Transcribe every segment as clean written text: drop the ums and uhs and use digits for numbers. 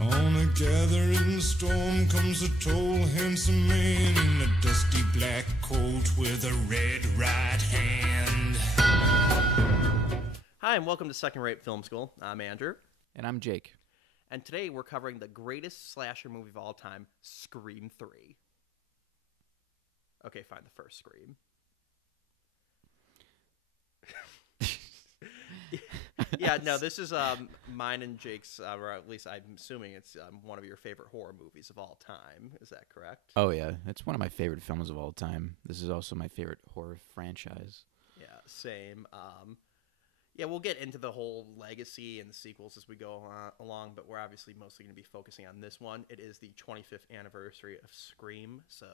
On a gathering storm comes a tall, handsome man in a dusty black coat with a red right hand. Hi, and welcome to Second Rate Film School. I'm Andrew. And I'm Jake. And today we're covering the greatest slasher movie of all time, Scream 3. Okay, fine, the first Scream. Yeah, no, this is mine and Jake's, or at least I'm assuming it's one of your favorite horror movies of all time. Is that correct? Oh, yeah. It's one of my favorite films of all time. This is also my favorite horror franchise. Yeah, same. Yeah, we'll get into the whole legacy and the sequels as we go along, but we're obviously mostly going to be focusing on this one. It is the 25th anniversary of Scream, so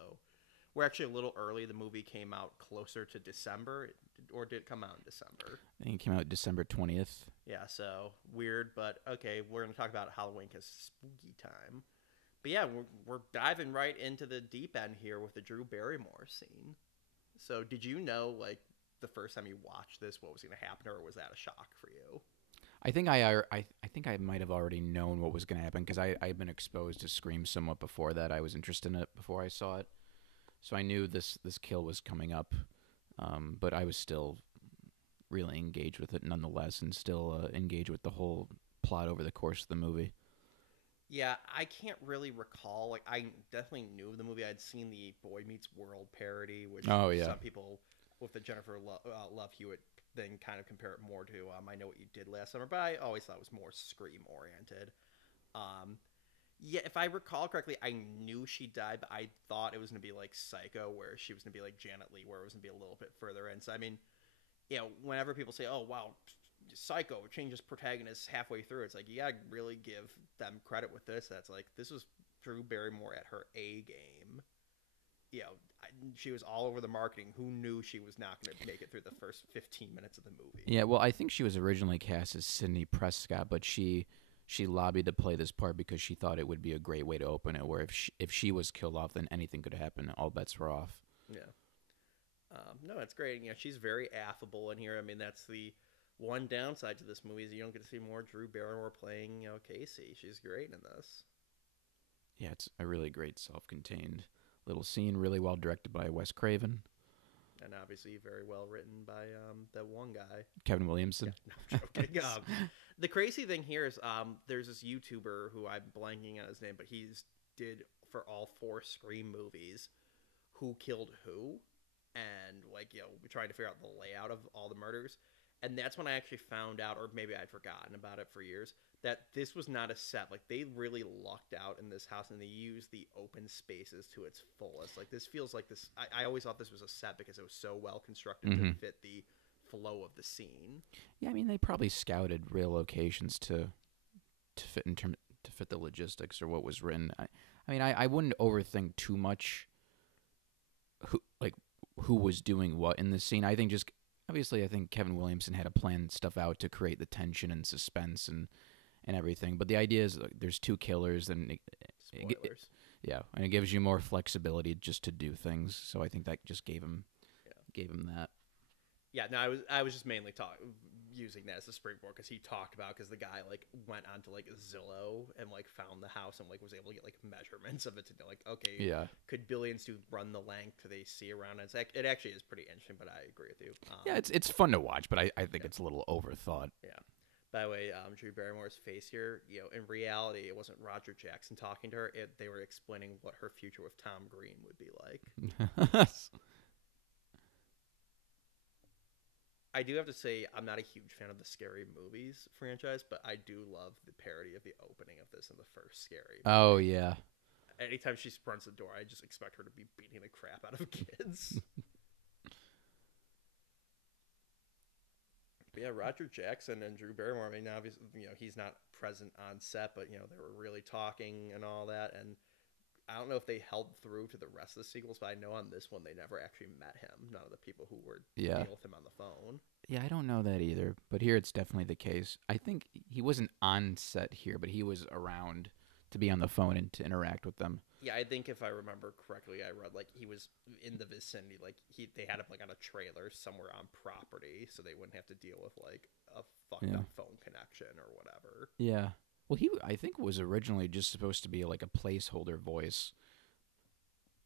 we're actually a little early. The movie came out closer to December, or did it come out in December? I think it came out December 20th. Yeah, so weird, but okay, we're going to talk about Halloween because it's spooky time. But yeah, we're diving right into the deep end here with the Drew Barrymore scene. So did you know, like, the first time you watched this, what was going to happen, or was that a shock for you? I think I might have already known what was going to happen because I've been exposed to Scream somewhat before that. I was interested in it before I saw it. So I knew this kill was coming up, but I was still really engaged with it nonetheless, and still engaged with the whole plot over the course of the movie. Yeah, I can't really recall. Like, I definitely knew the movie. I'd seen the Boy Meets World parody, which some people with the Jennifer Love Hewitt thing kind of compare it more to I Know What You Did Last Summer, but I always thought it was more Scream-oriented. Yeah, if I recall correctly, I knew she died, but I thought it was going to be like Psycho, where she was going to be like Janet Leigh, where it was going to be a little bit further in. So, I mean, you know, whenever people say, oh, wow, Psycho changes protagonists halfway through, it's like, you got to really give them credit with this. That's like, this was Drew Barrymore at her A game. You know, she was all over the marketing. Who knew she was not going to make it through the first 15 minutes of the movie? Yeah, well, I think she was originally cast as Sidney Prescott, but she lobbied to play this part because she thought it would be a great way to open it, where if she was killed off, then anything could happen. All bets were off. Yeah. No, it's great. You know, she's very affable in here. I mean, that's the one downside to this movie is you don't get to see more Drew Barrymore playing, you know, Casey. She's great in this. Yeah, it's a really great self-contained little scene, really well directed by Wes Craven. And obviously very well written by that one guy. Kevin Williamson. Yeah, no, I'm joking. The crazy thing here is there's this YouTuber who I'm blanking on his name, but he's did for all 4 Scream movies who killed who, and like, you know, trying to figure out the layout of all the murders. And that's when I actually found out, or maybe I'd forgotten about it for years, that this was not a set. Like, they really lucked out in this house, and they used the open spaces to its fullest. Like, this feels like this. I always thought this was a set because it was so well constructed to fit the flow of the scene. Yeah, I mean, they probably scouted real locations to fit to fit the logistics or what was written. I mean, I wouldn't overthink too much who was doing what in this scene. I think just obviously, I think Kevin Williamson had to plan stuff out to create the tension and suspense and everything. But the idea is there's 2 killers, and Spoilers. And it gives you more flexibility just to do things. So I think that just gave him that. Yeah, no, I was just mainly using that as a springboard because he talked about the guy like went onto like Zillow and like found the house and like was able to get like measurements of it to know like, okay, could billions do run the length they see around it? It actually is pretty interesting, but I agree with you. Yeah, it's fun to watch, but I think it's a little overthought. Yeah. By the way, Drew Barrymore's face here, you know, in reality, it wasn't Roger Jackson talking to her. They were explaining what her future with Tom Green would be like. I do have to say I'm not a huge fan of the Scary Movies franchise, but I do love the parody of the opening of this in the first Scary movie. Oh, yeah. Anytime she runs the door, I just expect her to be beating the crap out of kids. But yeah, Roger Jackson and Drew Barrymore, I mean, obviously, you know, he's not present on set, but, you know, they were really talking and all that, and I don't know if they held through to the rest of the sequels, but I know on this one they never actually met him. None of the people who were dealing with him on the phone. Yeah, I don't know that either, but here it's definitely the case. I think he wasn't on set here, but he was around to be on the phone and to interact with them. Yeah, I think if I remember correctly, I read like he was in the vicinity, like they had him like on a trailer somewhere on property, so they wouldn't have to deal with like a fucked up phone connection or whatever. Yeah. Well, I think was originally just supposed to be like a placeholder voice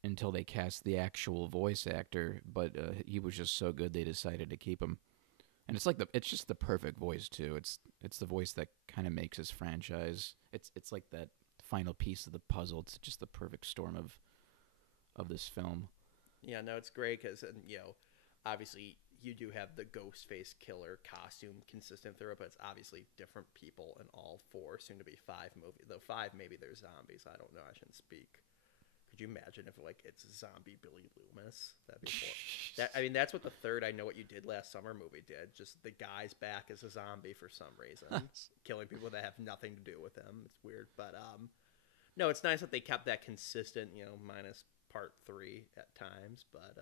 until they cast the actual voice actor, but he was just so good they decided to keep him. And it's just the perfect voice too. It's the voice that kind of makes his franchise. It's like that final piece of the puzzle. It's just the perfect storm of this film. Yeah, no, it's great because obviously you do have the Ghostface killer costume consistent through it, but it's obviously different people in all four, soon to be 5 movies. Though 5 maybe they're zombies. I don't know. I shouldn't speak. Could you imagine if it's zombie Billy Loomis? That'd be cool. That's what the third I Know What You Did Last Summer movie did. Just the guy's back as a zombie for some reason, killing people that have nothing to do with him. It's weird, but no, it's nice that they kept that consistent. Minus part 3 at times, but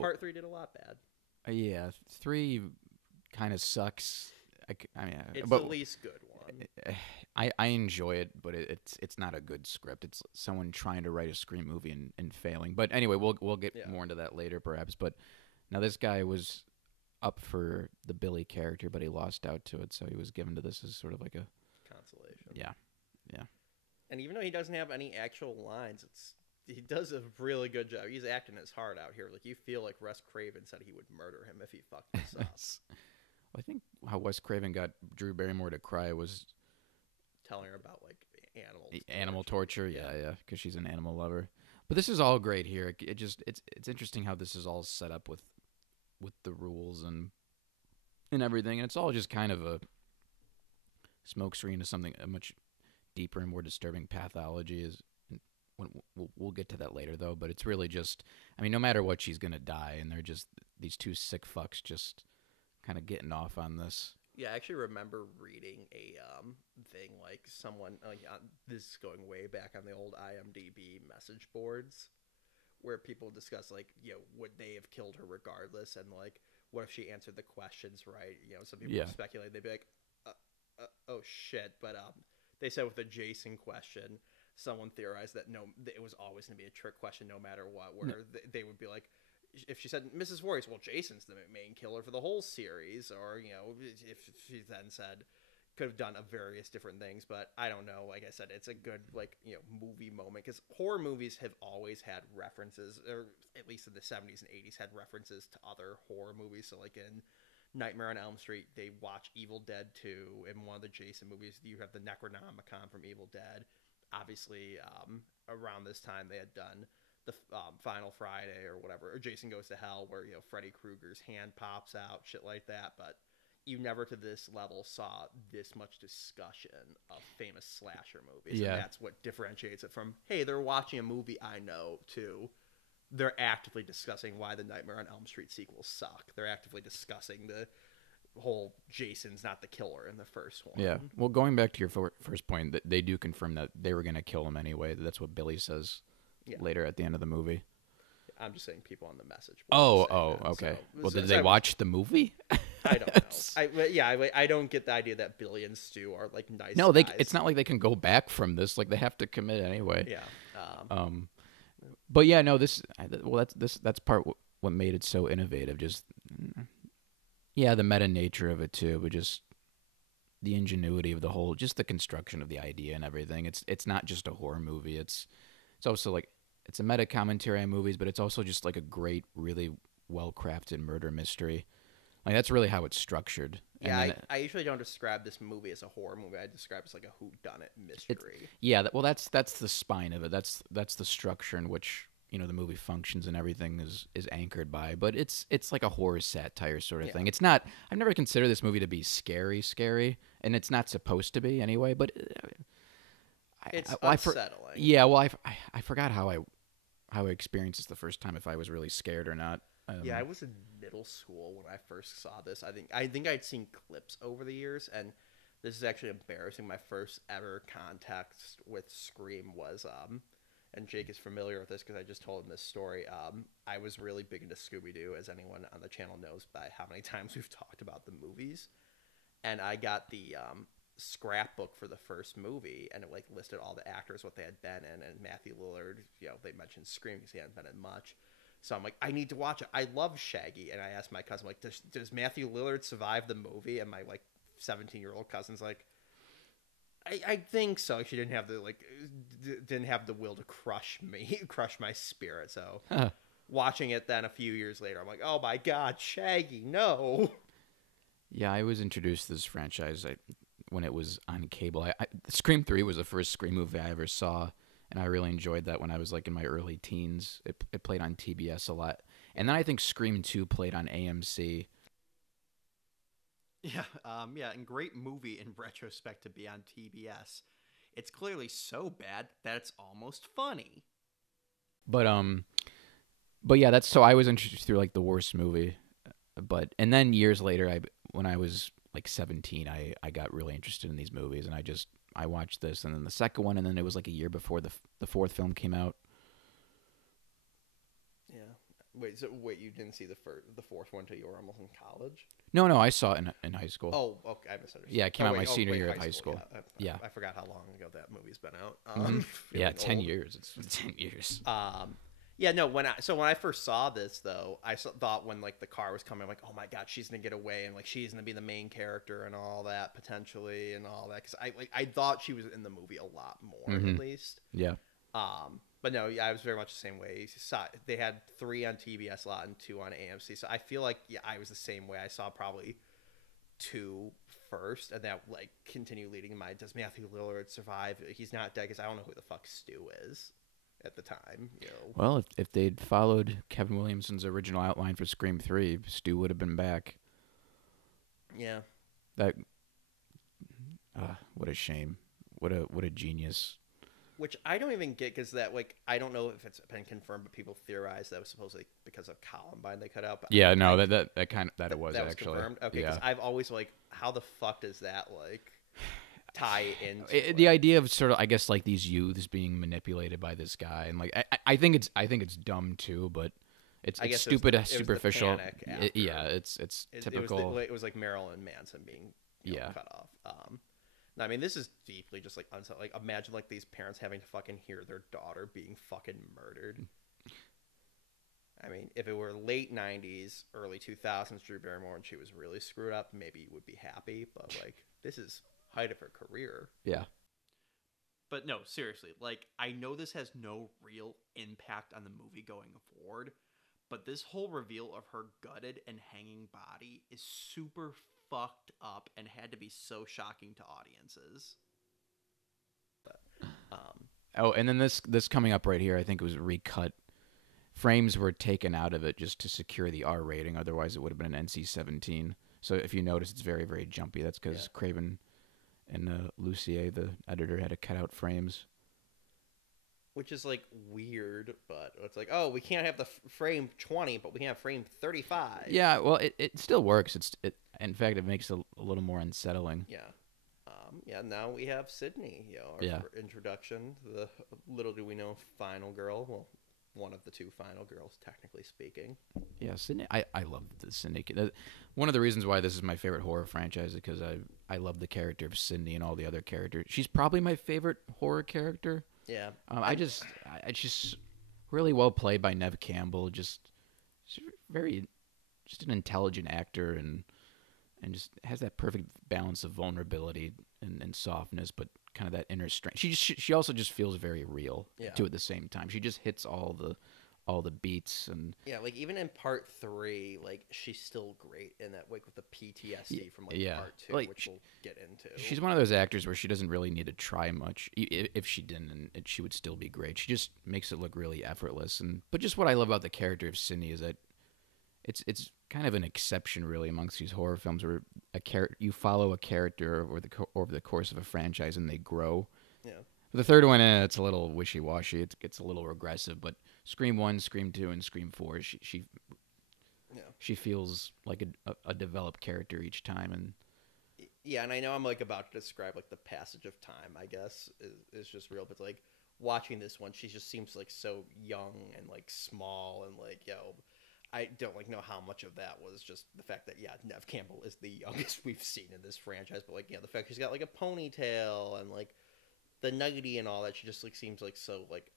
part 3 did a lot bad. Yeah, 3 kind of sucks. It's the least good one. I enjoy it, but it's not a good script. It's someone trying to write a Scream movie and failing. But anyway, we'll get more into that later, perhaps. But now this guy was up for the Billy character, but he lost out to it, so he was given to this as sort of like a consolation. Yeah. And even though he doesn't have any actual lines, he does a really good job. He's acting his heart out here. Like, you feel like Wes Craven said he would murder him if he fucked this up. I think how Wes Craven got Drew Barrymore to cry was telling her about animal torture. Yeah, because she's an animal lover. But this is all great here. It's interesting how this is all set up with the rules and everything, and it's all just kind of a smokescreen to something a much deeper and more disturbing pathology. We'll get to that later though. But it's really just, no matter what, she's gonna die, and they're just these 2 sick fucks just kind of getting off on this. Yeah, I actually remember reading a thing someone this is going way back on the old IMDb message boards where people discuss would they have killed her regardless, and what if she answered the questions right? Some people speculate they'd be like, oh shit, but they said with the Jason question, someone theorized that it was always going to be a trick question no matter what, where they would be like, if she said Mrs. Voorhees, well, Jason's the main killer for the whole series, or if she then said could have done various different things, but I don't know. Like I said, it's a good movie moment because horror movies have always had references, or at least in the 70s and 80s had references to other horror movies. So in Nightmare on Elm Street, they watch Evil Dead 2. In one of the Jason movies, you have the Necronomicon from Evil Dead. Obviously, around this time they had done the Final Friday or whatever, or Jason Goes to Hell, where Freddy Krueger's hand pops out, shit like that. But you never to this level saw this much discussion of famous slasher movies. Yeah. And that's what differentiates it from, hey, they're watching a movie I know, to they're actively discussing why the Nightmare on Elm Street sequels suck. They're actively discussing the whole Jason's not the killer in the first one. Yeah. Well, going back to your first point, that they do confirm that they were going to kill him anyway. That's what Billy says later at the end of the movie. I'm just saying people on the message. Okay. Well, did they watch the movie? I don't know. I don't get the idea that Billy and Stu are nice. No, guys. It's not like they can go back from this. They have to commit anyway. Yeah. But yeah, no. That's part what made it so innovative. Just the meta nature of it too, but just the ingenuity of the whole, just the construction of the idea and everything. It's not just a horror movie. It's also it's a meta commentary on movies, but it's also just a great, really well crafted murder mystery. That's really how it's structured. Yeah, I usually don't describe this movie as a horror movie. I describe it as a whodunit mystery. That's the spine of it. That's the structure in which the movie functions and everything is anchored by. But it's like a horror satire sort of thing. It's not. I've never considered this movie to be scary, and it's not supposed to be anyway. But it's unsettling. I forgot how I experienced this the first time. If I was really scared or not. I was in middle school when I first saw this. I think I'd seen clips over the years, and this is actually embarrassing. My first ever contact with Scream was, and Jake is familiar with this because I just told him this story. I was really big into Scooby-Doo, as anyone on the channel knows by how many times we've talked about the movies. And I got the scrapbook for the first movie, and it listed all the actors, what they had been in, and Matthew Lillard, they mentioned Scream because he hadn't been in much. So I'm like, I need to watch it. I love Shaggy. And I asked my cousin, does Matthew Lillard survive the movie? And my 17-year-old cousin's like, I think so. She didn't have the will to crush my spirit. So watching it then a few years later, I'm like, oh my god, Shaggy, no. Yeah, I was introduced to this franchise when it was on cable. Scream 3 was the first Scream movie I ever saw, and I really enjoyed that when I was like in my early teens. It played on TBS a lot. And then I think Scream 2 played on AMC. Yeah, and great movie in retrospect to be on TBS. It's clearly so bad that it's almost funny. But yeah, that's so I was introduced through like the worst movie. And then years later, when I was like 17, I got really interested in these movies, and I watched this, and then the second one, and then it was like a year before the fourth film came out. Yeah. Wait, you didn't see the fourth one until you were almost in college? No, I saw it in high school. Oh, okay, I misunderstood. Yeah, it came out my senior year of high school. Yeah. I forgot how long ago that movie's been out. Yeah, 10 years. It's 10 years. Yeah, no. When I first saw this, though, I thought when like the car was coming, I'm like, oh my god, she's gonna get away, and like she's gonna be the main character and all that potentially and all that, because I thought she was in the movie a lot more at least. Yeah. But no, yeah, I was very much the same way. They had 3 on TBS a lot and 2 on AMC, so I feel like I was the same way. I saw probably 2 first, and that like continued leading my. Does Matthew Lillard survive? He's not dead, because I don't know who the fuck Stu is at the time. Well, if they'd followed Kevin Williamson's original outline for Scream 3, Stu would have been back. Yeah. That. What a shame. What a genius. Which I don't even get, because that, like, I don't know if it's been confirmed, but people theorize that was supposedly because of Columbine they cut out. But yeah, no, that it was that actually confirmed. Okay, because I've always like, how the fuck does that like tie into the idea of sort of, I guess, like these youths being manipulated by this guy, and like I think it's dumb too, but it's stupid, superficial. It's typical. It was like Marilyn Manson being cut off. I mean, this is deeply just like unsettling. Like, imagine like these parents having to fucking hear their daughter being fucking murdered. I mean, if it were late 90s, early 2000s Drew Barrymore and she was really screwed up, maybe you would be happy. But like, this is height of her career. Yeah. But no, seriously, like, I know this has no real impact on the movie going forward, but this whole reveal of her gutted and hanging body is super fucked up and had to be so shocking to audiences. But, and then this coming up right here, I think it was recut. Frames were taken out of it just to secure the R rating. Otherwise, it would have been an NC-17. So if you notice, it's very, very jumpy. That's because Craven and Lucier, the editor, had to cut out frames. Which is like weird, but it's like, oh, we can't have the frame 20, but we can have frame 35. Yeah, well, it still works. In fact, it makes it a little more unsettling. Yeah. Now we have Sydney, our introduction to the, little do we know, final girl. Well, one of the 2 final girls, technically speaking. Yeah, Sydney. I love the Sydney. One of the reasons why this is my favorite horror franchise is because I love the character of Sydney and all the other characters. She's probably my favorite horror character. Yeah. It's just really well played by Neve Campbell. Just an intelligent actor and just has that perfect balance of vulnerability and softness, but kind of that inner strength. She also just feels very real too at the same time. She just hits all the beats, and like even in part 3, like she's still great in that, like with the PTSD from part 2, like, which we'll get into. She's one of those actors where she doesn't really need to try much. If she didn't, she would still be great. She just makes it look really effortless. But just what I love about the character of Sydney is that it's kind of an exception, really, amongst these horror films where you follow a character over the course of a franchise and they grow. Yeah. The third one, it's a little wishy-washy. It's a little regressive, but Scream 1, Scream 2, and Scream 4, she feels like a developed character each time. And yeah, and I know I'm like about to describe like the passage of time, I guess, is just real, but like watching this one, she just seems like so young and like small, and like, I don't like know how much of that was just the fact that Neve Campbell is the youngest we've seen in this franchise, but like the fact she's got like a ponytail and like the nuggety and all that, she just like seems like so like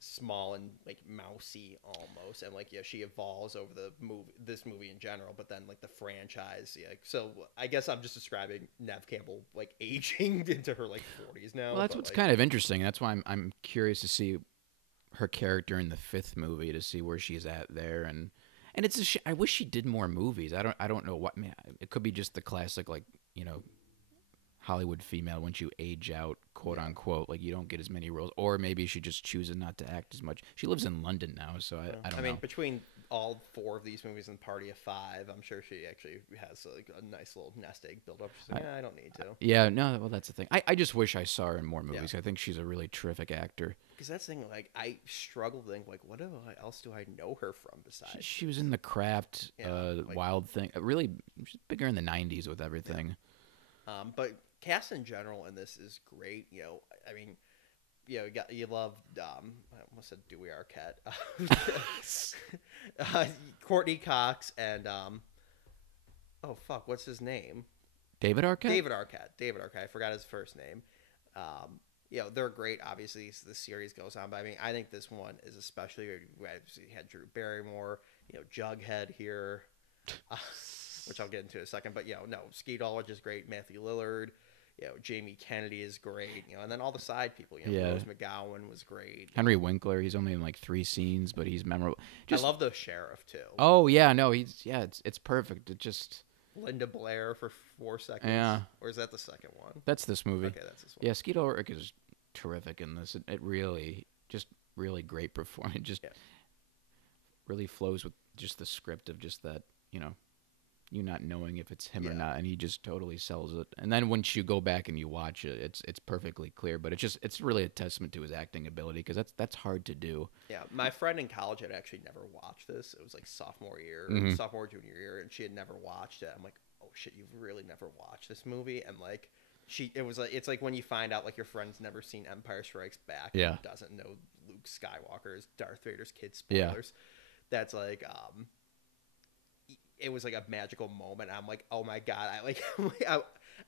small and like mousy almost, and like she evolves over this movie in general, but then like the franchise, so I guess I'm just describing Nev Campbell like aging into her like 40s now. Well, that's what's kind of interesting. That's why I'm curious to see her character in the 5th movie, to see where she's at there, and it's I wish she did more movies. I don't know what, man, it could be just the classic like Hollywood female, once you age out, quote unquote, like you don't get as many roles, or maybe she just chooses not to act as much. She lives in London now, so I don't know. I mean, between all 4 of these movies and Party of 5, I'm sure she actually has like a nice little nest egg build up. She's like, I don't need to. Yeah, no, well, that's the thing. I just wish I saw her in more movies. I think she's a really terrific actor. Because that's the thing, like, I struggle to think, like, what else do I know her from besides? She was in The Craft, Wild Thing. Really, she's bigger in the 90s with everything. Yeah. But cast in general in this is great. I mean, you love, I almost said Dewey Arquette. Courtney Cox and, what's his name? David Arquette? David Arquette. I forgot his first name. They're great. Obviously, the series goes on, but I mean, I think this one is especially. We had Drew Barrymore, Jughead here, which I'll get into in a second. But Skeet Ulrich is great. Matthew Lillard, Jamie Kennedy is great. And then all the side people. Rose McGowan was great. Henry Winkler, he's only in like 3 scenes, but he's memorable. I love the sheriff too. Oh yeah, no, it's perfect. It just. Linda Blair for 4 seconds. Yeah. Or is that the second one? That's this movie. Okay, that's this one. Yeah, Skeet Ulrich is terrific in this. It really, just really great performance. Just really flows with just the script of just that, you not knowing if it's him or not, and he just totally sells it. And then once you go back and you watch it, it's perfectly clear. But it's really a testament to his acting ability, because that's hard to do. Yeah, my friend in college had actually never watched this. It was like sophomore, junior year, and she had never watched it. I'm like, oh shit, you've really never watched this movie? And like, it's like when you find out like your friend's never seen Empire Strikes Back, and doesn't know Luke Skywalker is Darth Vader's kid. Spoilers. That's like it was like a magical moment. I'm like, oh my god,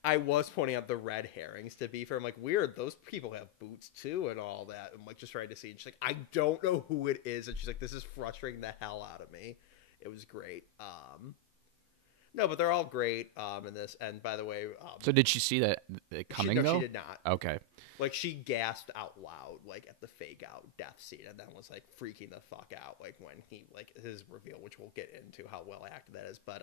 I was pointing out the red herrings to be fair. I'm like, weird, those people have boots too and all that. I'm like just trying to see, and she's like, I don't know who it is, and she's like, this is frustrating the hell out of me. It was great. No, but they're all great in this. And by the way, so did she see that coming though? She did not. Okay. Like she gasped out loud, like at the fake out death scene, and then was like freaking the fuck out, like when he like his reveal, which we'll get into how well acted that is. But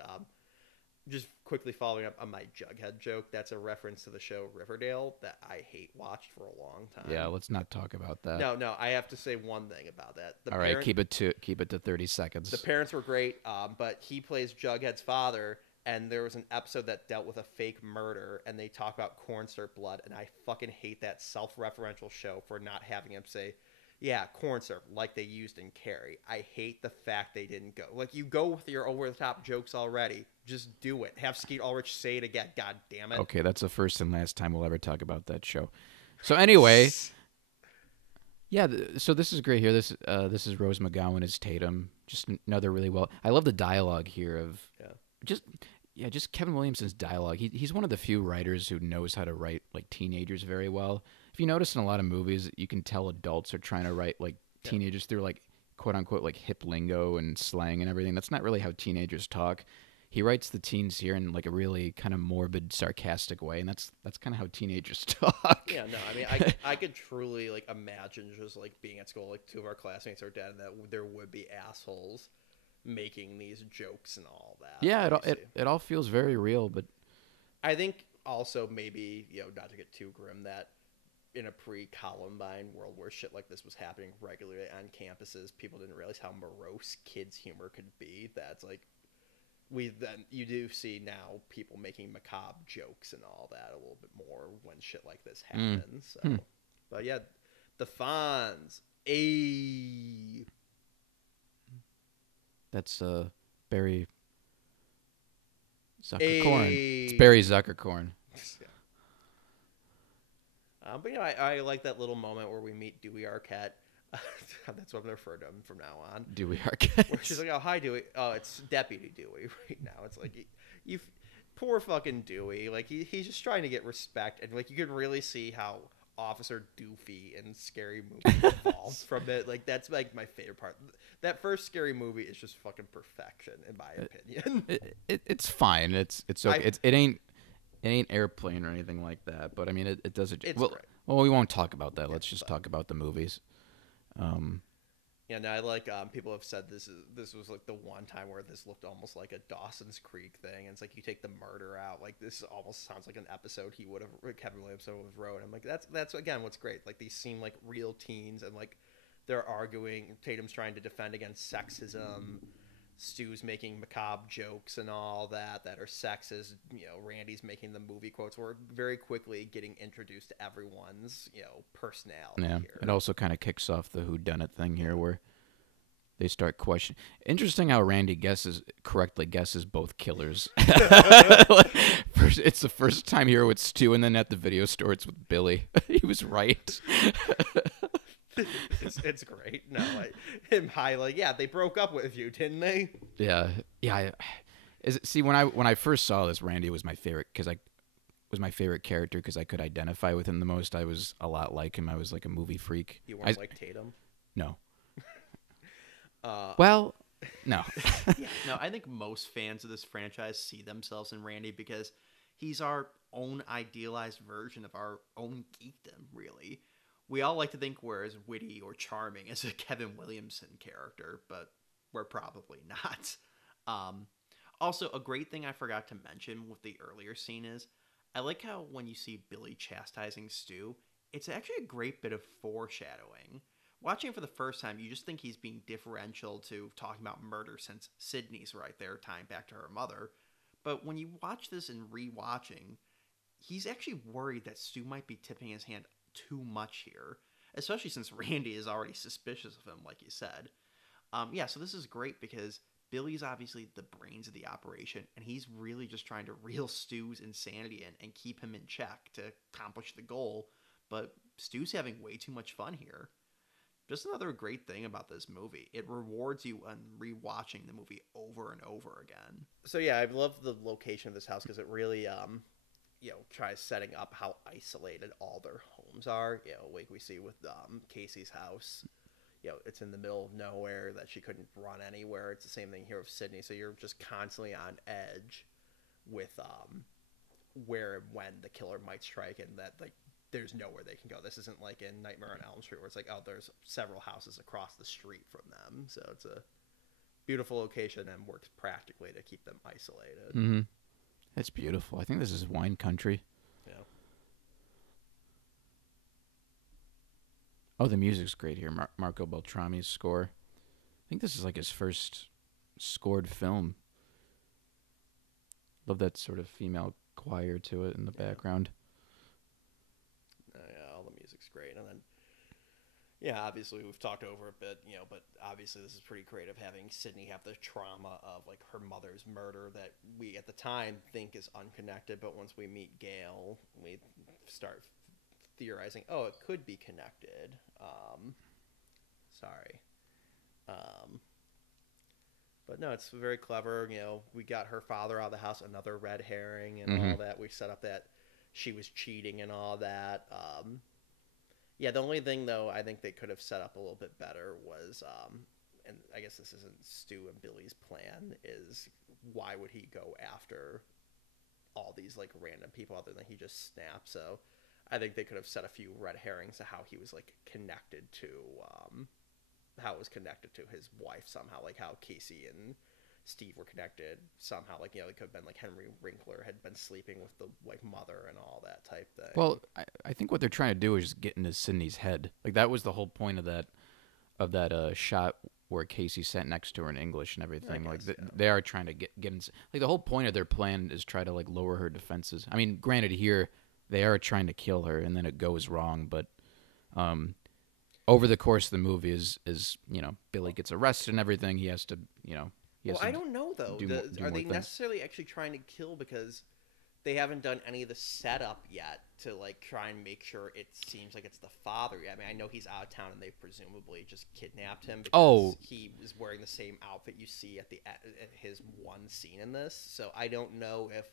just quickly following up on my Jughead joke, that's a reference to the show Riverdale that I watched for a long time. Yeah, let's not talk about that. No, I have to say one thing about that. All right, keep it to 30 seconds. The parents were great, but he plays Jughead's father. And there was an episode that dealt with a fake murder, and they talk about cornstarch blood, and I fucking hate that self-referential show for not having him say, yeah, cornstarch, like they used in Carrie. I hate the fact they didn't go. Like, you go with your over-the-top jokes already. Just do it. Have Skeet Ulrich say it again. God damn it. Okay, that's the first and last time we'll ever talk about that show. So anyway, so this is great here. This is Rose McGowan as Tatum. Just another really well. I love the dialogue here of just Kevin Williamson's dialogue. He's one of the few writers who knows how to write like teenagers very well. If you notice in a lot of movies, you can tell adults are trying to write like teenagers through like quote unquote like hip lingo and slang and everything. That's not really how teenagers talk. He writes the teens here in like a really kind of morbid, sarcastic way, and that's kind of how teenagers talk. Yeah, no, I mean, I could truly like imagine just like being at school, like 2 of our classmates are dead, and that there would be assholes making these jokes and all that. Yeah, it all feels very real, but I think also maybe, not to get too grim, that in a pre-Columbine world where shit like this was happening regularly on campuses, people didn't realize how morose kids' humor could be. That's like you do see now people making macabre jokes and all that a little bit more when shit like this happens. So, but yeah, the Fonz. That's Barry Zuckercorn. It's Barry Zuckercorn. But I like that little moment where we meet Dewey Arquette. That's what I'm going to refer to him from now on. Dewey Arquette. Where she's like, oh, hi, Dewey. Oh, it's Deputy Dewey right now. It's like, you poor fucking Dewey. Like, he's just trying to get respect. And, like, you can really see how Officer Doofy in Scary Movie evolved from it. Like, that's like my favorite part. That first Scary Movie is just fucking perfection, in my opinion. It's fine. It's okay. It ain't Airplane or anything like that. But I mean, it does it. It's Well, great. well, we won't talk about that. Let's just talk about the movies. Yeah, no, I like people have said this was like the one time where this looked almost like a Dawson's Creek thing. And it's like you take the murder out, like this almost sounds like an episode Kevin Williamson would have wrote. I'm like, that's again what's great. Like these seem like real teens, and like they're arguing. Tatum's trying to defend against sexism. Stu's making macabre jokes and all that are sexist. Randy's making the movie quotes. We're very quickly getting introduced to everyone's, personality here. It also kind of kicks off the whodunit thing here where they start questioning. Interesting how Randy correctly guesses both killers. It's the first time here with Stu, and then at the video store it's with Billy. He was right. It's great. No, him highlight. Yeah, they broke up with you, didn't they? Yeah. See, when I first saw this, Randy was my favorite character because I could identify with him the most. I was a lot like him. I was like a movie freak. You weren't like Tatum? No. Well, no. Yeah, no. I think most fans of this franchise see themselves in Randy because he's our own idealized version of our own geekdom. Really. We all like to think we're as witty or charming as a Kevin Williamson character, but we're probably not. Also, a great thing I forgot to mention with the earlier scene is, I like how when you see Billy chastising Stu, it's actually a great bit of foreshadowing. Watching it for the first time, you just think he's being differential to talking about murder since Sydney's right there tying back to her mother. But when you watch this and re-watching, he's actually worried that Stu might be tipping his hand too much here, especially since Randy is already suspicious of him, like you said. So this is great because Billy's obviously the brains of the operation, and he's really just trying to reel Stu's insanity in and keep him in check to accomplish the goal, but Stu's having way too much fun here. Just another great thing about this movie. It rewards you on rewatching the movie over and over again. So yeah, I love the location of this house because it really tries setting up how isolated all their homes are. Like we see with Casey's house. It's in the middle of nowhere that she couldn't run anywhere. It's the same thing here with Sydney. So you're just constantly on edge with where and when the killer might strike, and that like there's nowhere they can go. This isn't like in Nightmare on Elm Street where it's like, oh, there's several houses across the street from them. So it's a beautiful location and works practically to keep them isolated. Mm-hmm. It's beautiful. I think this is wine country. Yeah. Oh, the music's great here. Marco Beltrami's score. I think this is like his first scored film. Love that sort of female choir to it in the background. All the music's great. And then, obviously we've talked over a bit, but obviously this is pretty creative having Sydney have the trauma of like her mother's murder that we at the time think is unconnected, but once we meet Gail, we start theorizing, it could be connected. But no, it's very clever. We got her father out of the house, another red herring and all that. We set up that she was cheating and all that. The only thing, though, I think they could have set up a little bit better was, and I guess this isn't Stu and Billy's plan, is why would he go after all these, like, random people other than he just snapped? So I think they could have set a few red herrings to how he was, like, connected to, how it was connected to his wife somehow, like how Casey and Steve were connected somehow. Like, it could have been like Henry Winkler had been sleeping with the like mother and all that type thing. Well, I think what they're trying to do is just get into Sydney's head. Like that was the whole point of that shot where Casey sat next to her in English and everything. They are trying to get in. Like the whole point of their plan is try to like lower her defenses. I mean, granted, here they are trying to kill her and then it goes wrong, but over the course of the movie is Billy gets arrested and everything. He has to I don't know though. Are they necessarily actually trying to kill because they haven't done any of the setup yet to like try and make sure it seems like it's the father? I mean, I know he's out of town and they presumably just kidnapped him because he was wearing the same outfit you see at his one scene in this. So I don't know if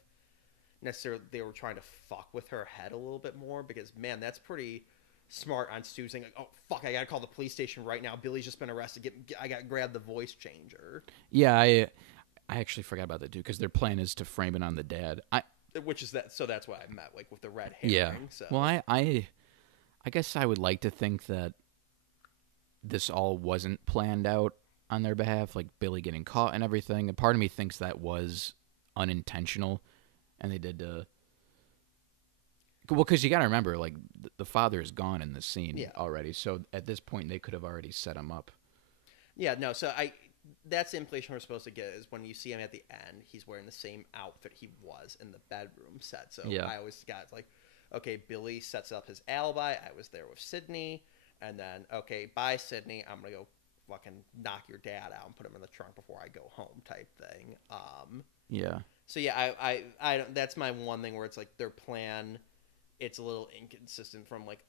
necessarily they were trying to fuck with her head a little bit more, because man, that's pretty smart on Stu saying like, oh fuck, I gotta call the police station right now. Billy's just been arrested. I gotta grab the voice changer. Yeah, I actually forgot about that too, because their plan is to frame it on the dad. Which is that. So that's what I meant, like with the red herring. Yeah. So. Well, I guess I would like to think that this all wasn't planned out on their behalf, like Billy getting caught and everything. And part of me thinks that was unintentional, and they did. Well, because you got to remember, like the father is gone in this scene already, so at this point they could have already set him up. Yeah. No. So that's the implication we're supposed to get, is when you see him at the end, he's wearing the same outfit he was in the bedroom set. So I always got like, okay, Billy sets up his alibi. I was there with Sydney, and then okay, bye Sydney. I'm gonna go fucking knock your dad out and put him in the trunk before I go home, type thing. Yeah. So yeah, I don't. That's my one thing where it's like their plan. It's a little inconsistent from like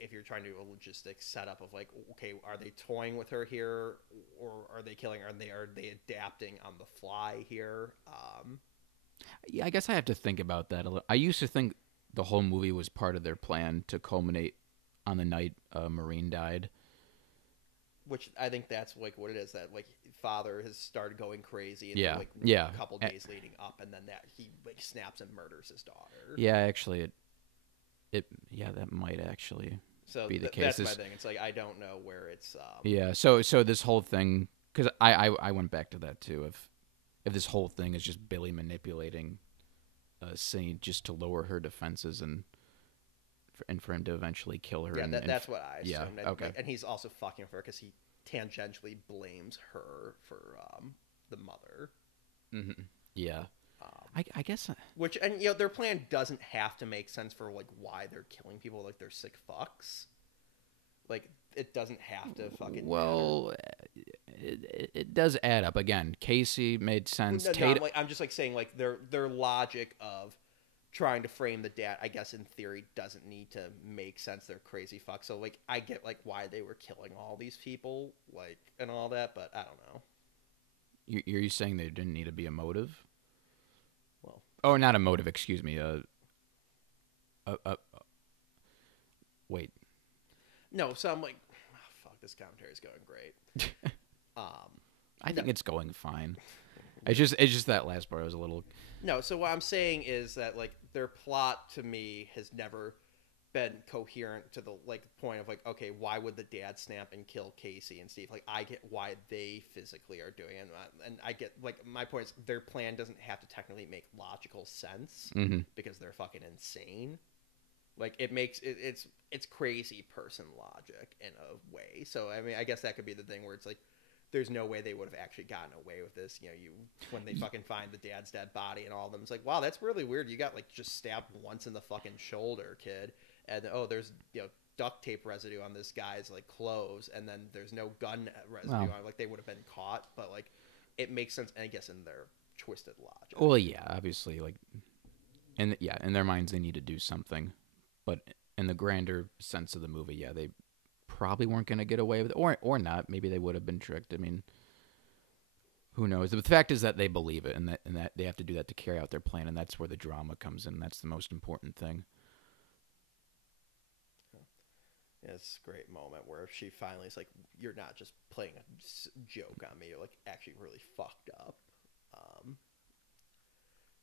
if you're trying to do a logistics setup of like, okay, are they toying with her here, or are they killing her? Are they adapting on the fly here? Yeah, I guess I have to think about that a little. I used to think the whole movie was part of their plan to culminate on the night Marine died. Which I think that's like what it is, that like father has started going crazy. And like a couple days leading up, and then that he like snaps and murders his daughter. Yeah, actually, that might actually be the case. That's my thing. It's like I don't know where it's. Yeah. So this whole thing, because I went back to that too. If this whole thing is just Billy manipulating Cindy just to lower her defenses and for him to eventually kill her. Yeah, that's what I assumed. Yeah. Okay. And he's also fucking with her because he tangentially blames her for the mother. Mm-hmm. Yeah. I guess. Which, and their plan doesn't have to make sense for like why they're killing people, like they're sick fucks. Like it doesn't have to fucking. Well, it does add up. Again, Casey made sense. No, I'm just like saying like their logic of trying to frame the dad, I guess in theory, doesn't need to make sense. They're crazy fucks. So like I get like why they were killing all these people, like and all that, but I don't know. You're saying there didn't need to be a motive? Well, oh, not a motive. Excuse me. Wait. No, so I'm like, oh, fuck, this commentary is going great. I think it's going fine. It's just that last part was a little. No, so what I'm saying is that like their plot to me has never been coherent to the like point of like, okay, why would the dad snap and kill Casey and Steve? Like I get why they physically are doing it, and I get like my point is their plan doesn't have to technically make logical sense because they're fucking insane. Like it makes it's crazy person logic in a way. So I mean, I guess that could be the thing where it's like there's no way they would have actually gotten away with this. When they fucking find the dad's dead body and all of them, it's like, wow, that's really weird. You got like just stabbed once in the fucking shoulder, kid. And there's duct tape residue on this guy's like clothes, and then there's no gun residue on it. Like they would have been caught, but like it makes sense, I guess, in their twisted logic. Well, yeah, obviously, like, in their minds they need to do something, but in the grander sense of the movie, yeah, they probably weren't going to get away with it, or not. Maybe they would have been tricked. I mean, who knows? The fact is that they believe it, and that they have to do that to carry out their plan, and that's where the drama comes in. That's the most important thing. Yeah, it's a great moment where she finally is like, "You're not just playing a joke on me. You're like actually really fucked up."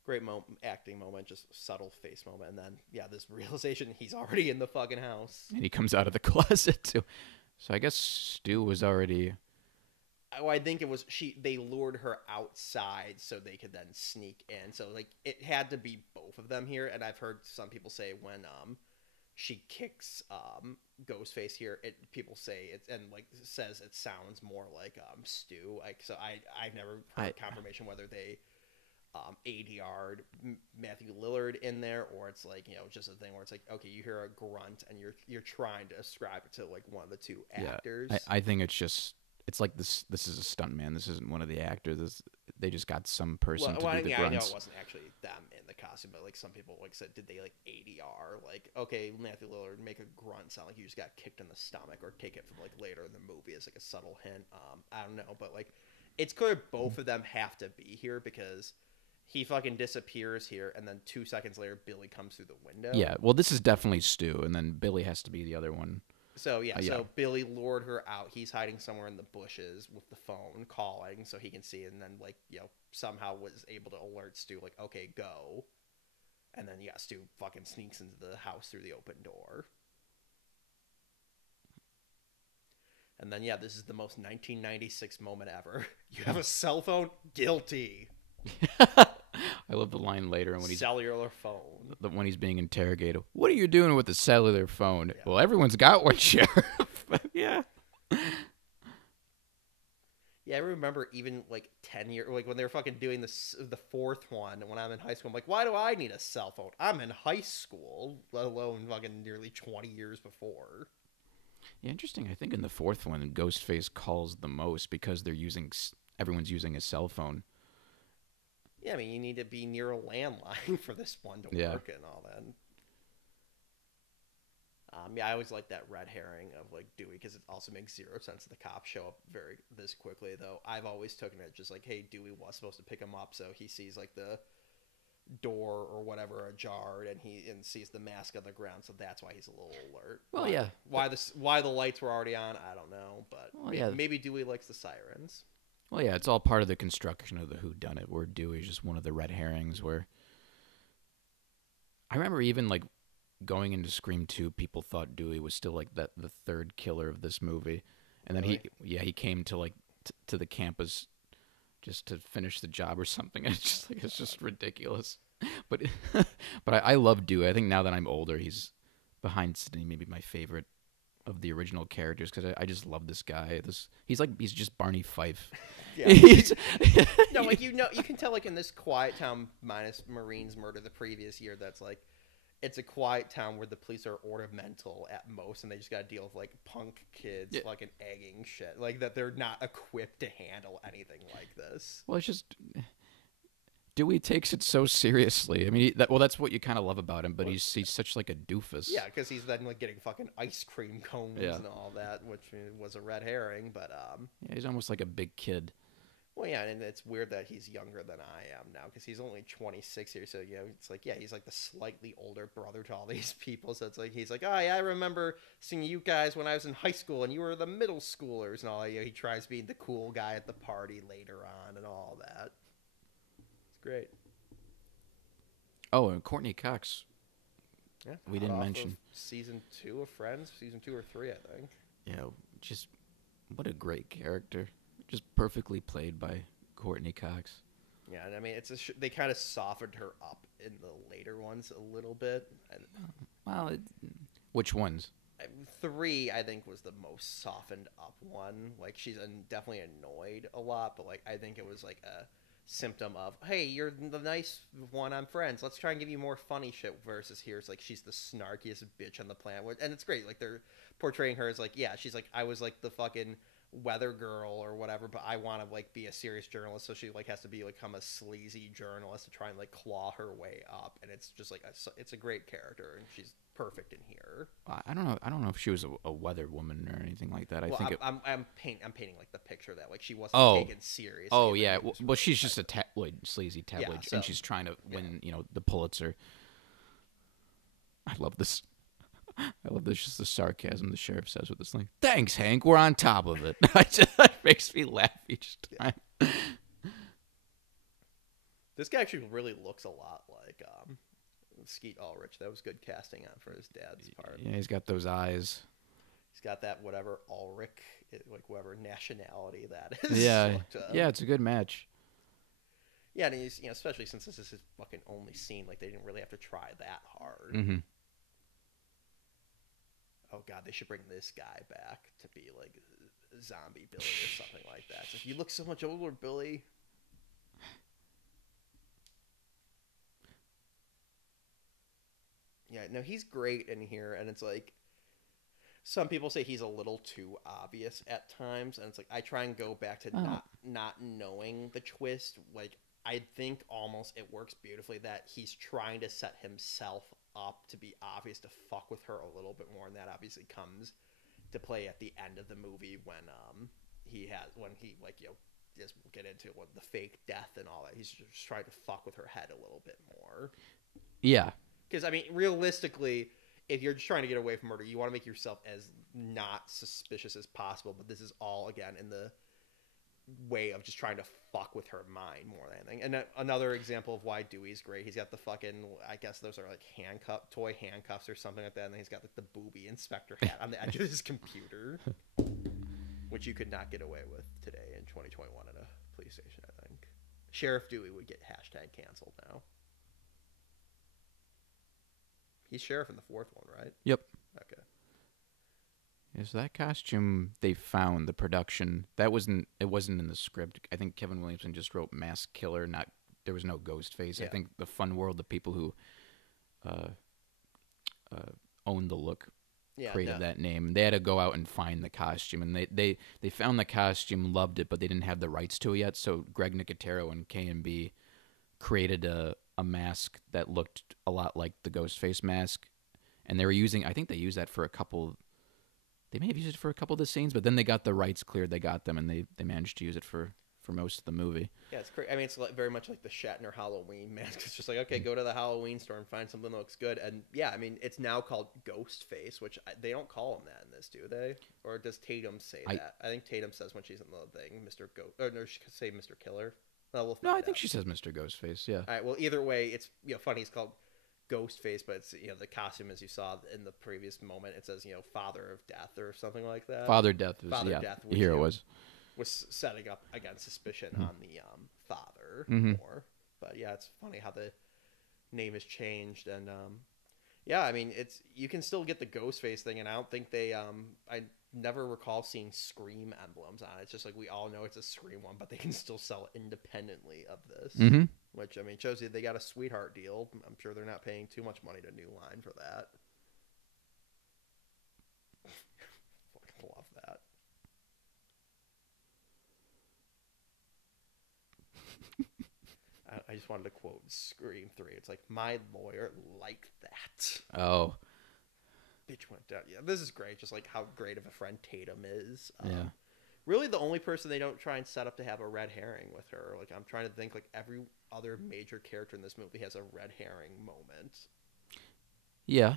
Great acting moment, just subtle face moment, and then this realization he's already in the fucking house, and he comes out of the closet too. So I guess Stu was already. Oh, I think it was they lured her outside so they could then sneak in. So like it had to be both of them here, and I've heard some people say when she kicks Ghostface here, people say it and like says it sounds more like Stu. Like so, I've never heard confirmation whether they ADR'd Matthew Lillard in there, or it's like just a thing where it's like, okay, you hear a grunt and you're trying to ascribe it to like one of the two actors. I think it's like this is a stuntman. This isn't one of the actors. They just got some person to do the grunts. I know it wasn't actually them in the costume, but like some people like said, did they like ADR? Like, okay, Matthew Lillard, make a grunt sound like you just got kicked in the stomach, or take it from like later in the movie as like a subtle hint. I don't know, but like it's clear both of them have to be here because he fucking disappears here, and then 2 seconds later, Billy comes through the window. Yeah, well, this is definitely Stu, and then Billy has to be the other one. So, so Billy lured her out. He's hiding somewhere in the bushes with the phone, calling so he can see, and then, like, somehow was able to alert Stu, like, okay, go. And then, Stu fucking sneaks into the house through the open door. And then, this is the most 1996 moment ever. You have a cell phone? Guilty. I love the line later when he's cellular phone. When he's being interrogated. What are you doing with the cellular phone? Yeah. Well, everyone's got one, Sheriff. Yeah. Yeah, I remember even like 10 years, like when they were fucking doing the fourth one. When I'm in high school, I'm like, why do I need a cell phone? I'm in high school, let alone fucking nearly 20 years before. Yeah, interesting. I think in the fourth one, Ghostface calls the most because everyone's using a cell phone. Yeah, I mean, you need to be near a landline for this one to work and all that. I always like that red herring of like Dewey because it also makes zero sense that the cops show up this quickly. Though I've always taken it just like, hey, Dewey was supposed to pick him up, so he sees like the door or whatever ajar, and he sees the mask on the ground, so that's why he's a little alert. Well, why the lights were already on, I don't know, but maybe Dewey likes the sirens. Well, yeah, it's all part of the construction of the whodunit, where Dewey's just one of the red herrings. Where I remember even like going into Scream 2, people thought Dewey was still like the third killer of this movie, and then he came to like to the campus just to finish the job or something. It's just ridiculous. But I love Dewey. I think now that I'm older, he's behind Sidney maybe my favorite of the original characters because I just love this guy. He's just Barney Fife. No, like you can tell like in this quiet town minus Marine's murder the previous year, that's like it's a quiet town where the police are ornamental at most, and they just got to deal with like punk kids fucking egging shit like that. They're not equipped to handle anything like this. Well, it's just Dewey takes it so seriously. I mean, that's what you kind of love about him, but he's such like a doofus. Yeah, because he's then like getting fucking ice cream cones and all that, which was a red herring. But he's almost like a big kid. Well, yeah, and it's weird that he's younger than I am now because he's only 26 here. So it's like he's like the slightly older brother to all these people. So it's like he's like, oh yeah, I remember seeing you guys when I was in high school, and you were the middle schoolers and all. He tries being the cool guy at the party later on and all that. Great. Oh, and Courtney Cox. Yeah, we didn't mention season 2 of Friends, season 2 or 3, I think. Yeah, just what a great character, just perfectly played by Courtney Cox. Yeah, and I mean they kind of softened her up in the later ones a little bit. And which ones? 3, I think, was the most softened up one. Like she's definitely annoyed a lot, but like I think it was like a symptom of, hey, you're the nice one, I'm friends, let's try and give you more funny shit, versus here it's like she's the snarkiest bitch on the planet, and it's great, like they're portraying her as like, yeah, she's like, I was like the fucking weather girl or whatever, but I want to like be a serious journalist, so she like has to become a sleazy journalist to try and like claw her way up, and it's just like it's a great character, and she's perfect in here. I don't know if she was a weather woman or anything like that. I'm painting like the picture that like she wasn't taken seriously. Oh yeah, well she's just a sleazy tabloid, and she's trying to win the Pulitzer. I love this. Just the sarcasm the sheriff says with this thing. Thanks, Hank. We're on top of it. It makes me laugh each time. This guy actually really looks a lot like Skeet Ulrich. That was good casting on for his dad's part. Yeah, he's got those eyes. He's got that whatever Ulrich, like whatever nationality that is. Yeah, it's a good match. Yeah, and he's especially since this is his fucking only scene, like they didn't really have to try that hard. Mm-hmm. Oh god, they should bring this guy back to be like Zombie Billy or something like that. It's like, you look so much older, Billy. Yeah, no, he's great in here, and it's like some people say he's a little too obvious at times, and it's like I try and go back to not knowing the twist. Like I think almost it works beautifully that he's trying to set himself up to be obvious to fuck with her a little bit more, and that obviously comes to play at the end of the movie when he as we'll get into what the fake death and all that, he's just trying to fuck with her head a little bit more. Yeah. Because, I mean, realistically, if you're just trying to get away from murder, you want to make yourself as not suspicious as possible. But this is all, again, in the way of just trying to fuck with her mind more than anything. And another example of why Dewey's great, he's got the fucking, I guess those are like toy handcuffs or something like that. And then he's got like the booby inspector hat on the edge of his computer, which you could not get away with today in 2021 at a police station, I think. Sheriff Dewey would get hashtag canceled now. He's sheriff in the fourth one, right? Yep. Okay. Is that costume they found, the production, it wasn't in the script. I think Kevin Williamson just wrote mask killer, there was no ghost face. Yeah. I think the Fun World, the people who owned the look, created that name. They had to go out and find the costume, and they found the costume, loved it, but they didn't have the rights to it yet. So Greg Nicotero and K&B created a mask that looked a lot like the Ghostface mask, and they were using, I think they used that for a couple, they may have used it for a couple of the scenes, but then they got the rights cleared, they got them, and they managed to use it for most of the movie. Yeah, it's crazy. I mean, it's very much like the Shatner Halloween mask. It's just like, okay, go to the Halloween store and find something that looks good. And yeah, I mean, it's now called Ghostface, which they don't call him that in this, do they? Or does Tatum say that? I think Tatum says when she's in the thing, Mr. Ghost, or no, she could say Mr. Killer. Well, no, I think she says Mr. Ghostface, yeah. All right, well, either way, it's funny. It's called Ghostface, but it's the costume, as you saw in the previous moment, it says Father of Death or something like that. Father Death was Death, which, here it was setting up again suspicion on the father more. But yeah, it's funny how the name has changed, and yeah, I mean, you can still get the Ghostface thing, and I don't think they I never recall seeing Scream emblems on it. It's just like we all know it's a Scream one, but they can still sell it independently of this, which, I mean, shows you they got a sweetheart deal. I'm sure they're not paying too much money to New Line for that. Fucking love that. I just wanted to quote Scream 3. It's like, my lawyer liked that. Oh. Bitch went down. Yeah, this is great. Just like how great of a friend Tatum is. Yeah. Really the only person they don't try and set up to have a red herring with her. Like, I'm trying to think, like, every other major character in this movie has a red herring moment. Yeah.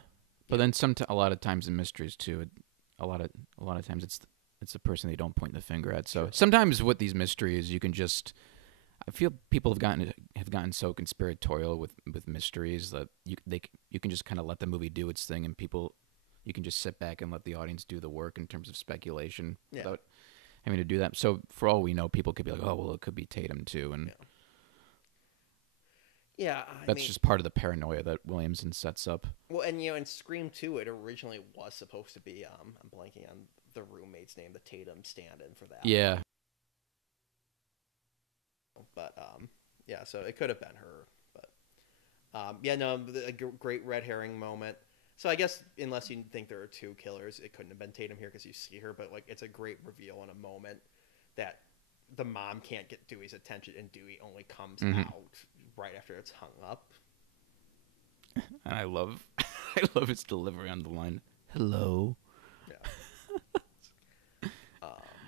But then a lot of times in mysteries too, a lot of times it's the person they don't point the finger at. So sometimes with these mysteries, you can just, I feel people have gotten so conspiratorial with mysteries that you can just kind of let the movie do its thing, and you can just sit back and let the audience do the work in terms of speculation without having to do that. So for all we know, people could be like, oh, well, it could be Tatum too, and that's just part of the paranoia that Williamson sets up. Well, and in Scream 2, it originally was supposed to be I'm blanking on the roommate's name, the Tatum stand-in for that. Yeah. But yeah, so it could have been her. But a great red herring moment. So I guess unless you think there are two killers, it couldn't have been Tatum here because you see her. But like, it's a great reveal in a moment that the mom can't get Dewey's attention, and Dewey only comes out right after it's hung up. And I love his delivery on the line. Hello. Yeah.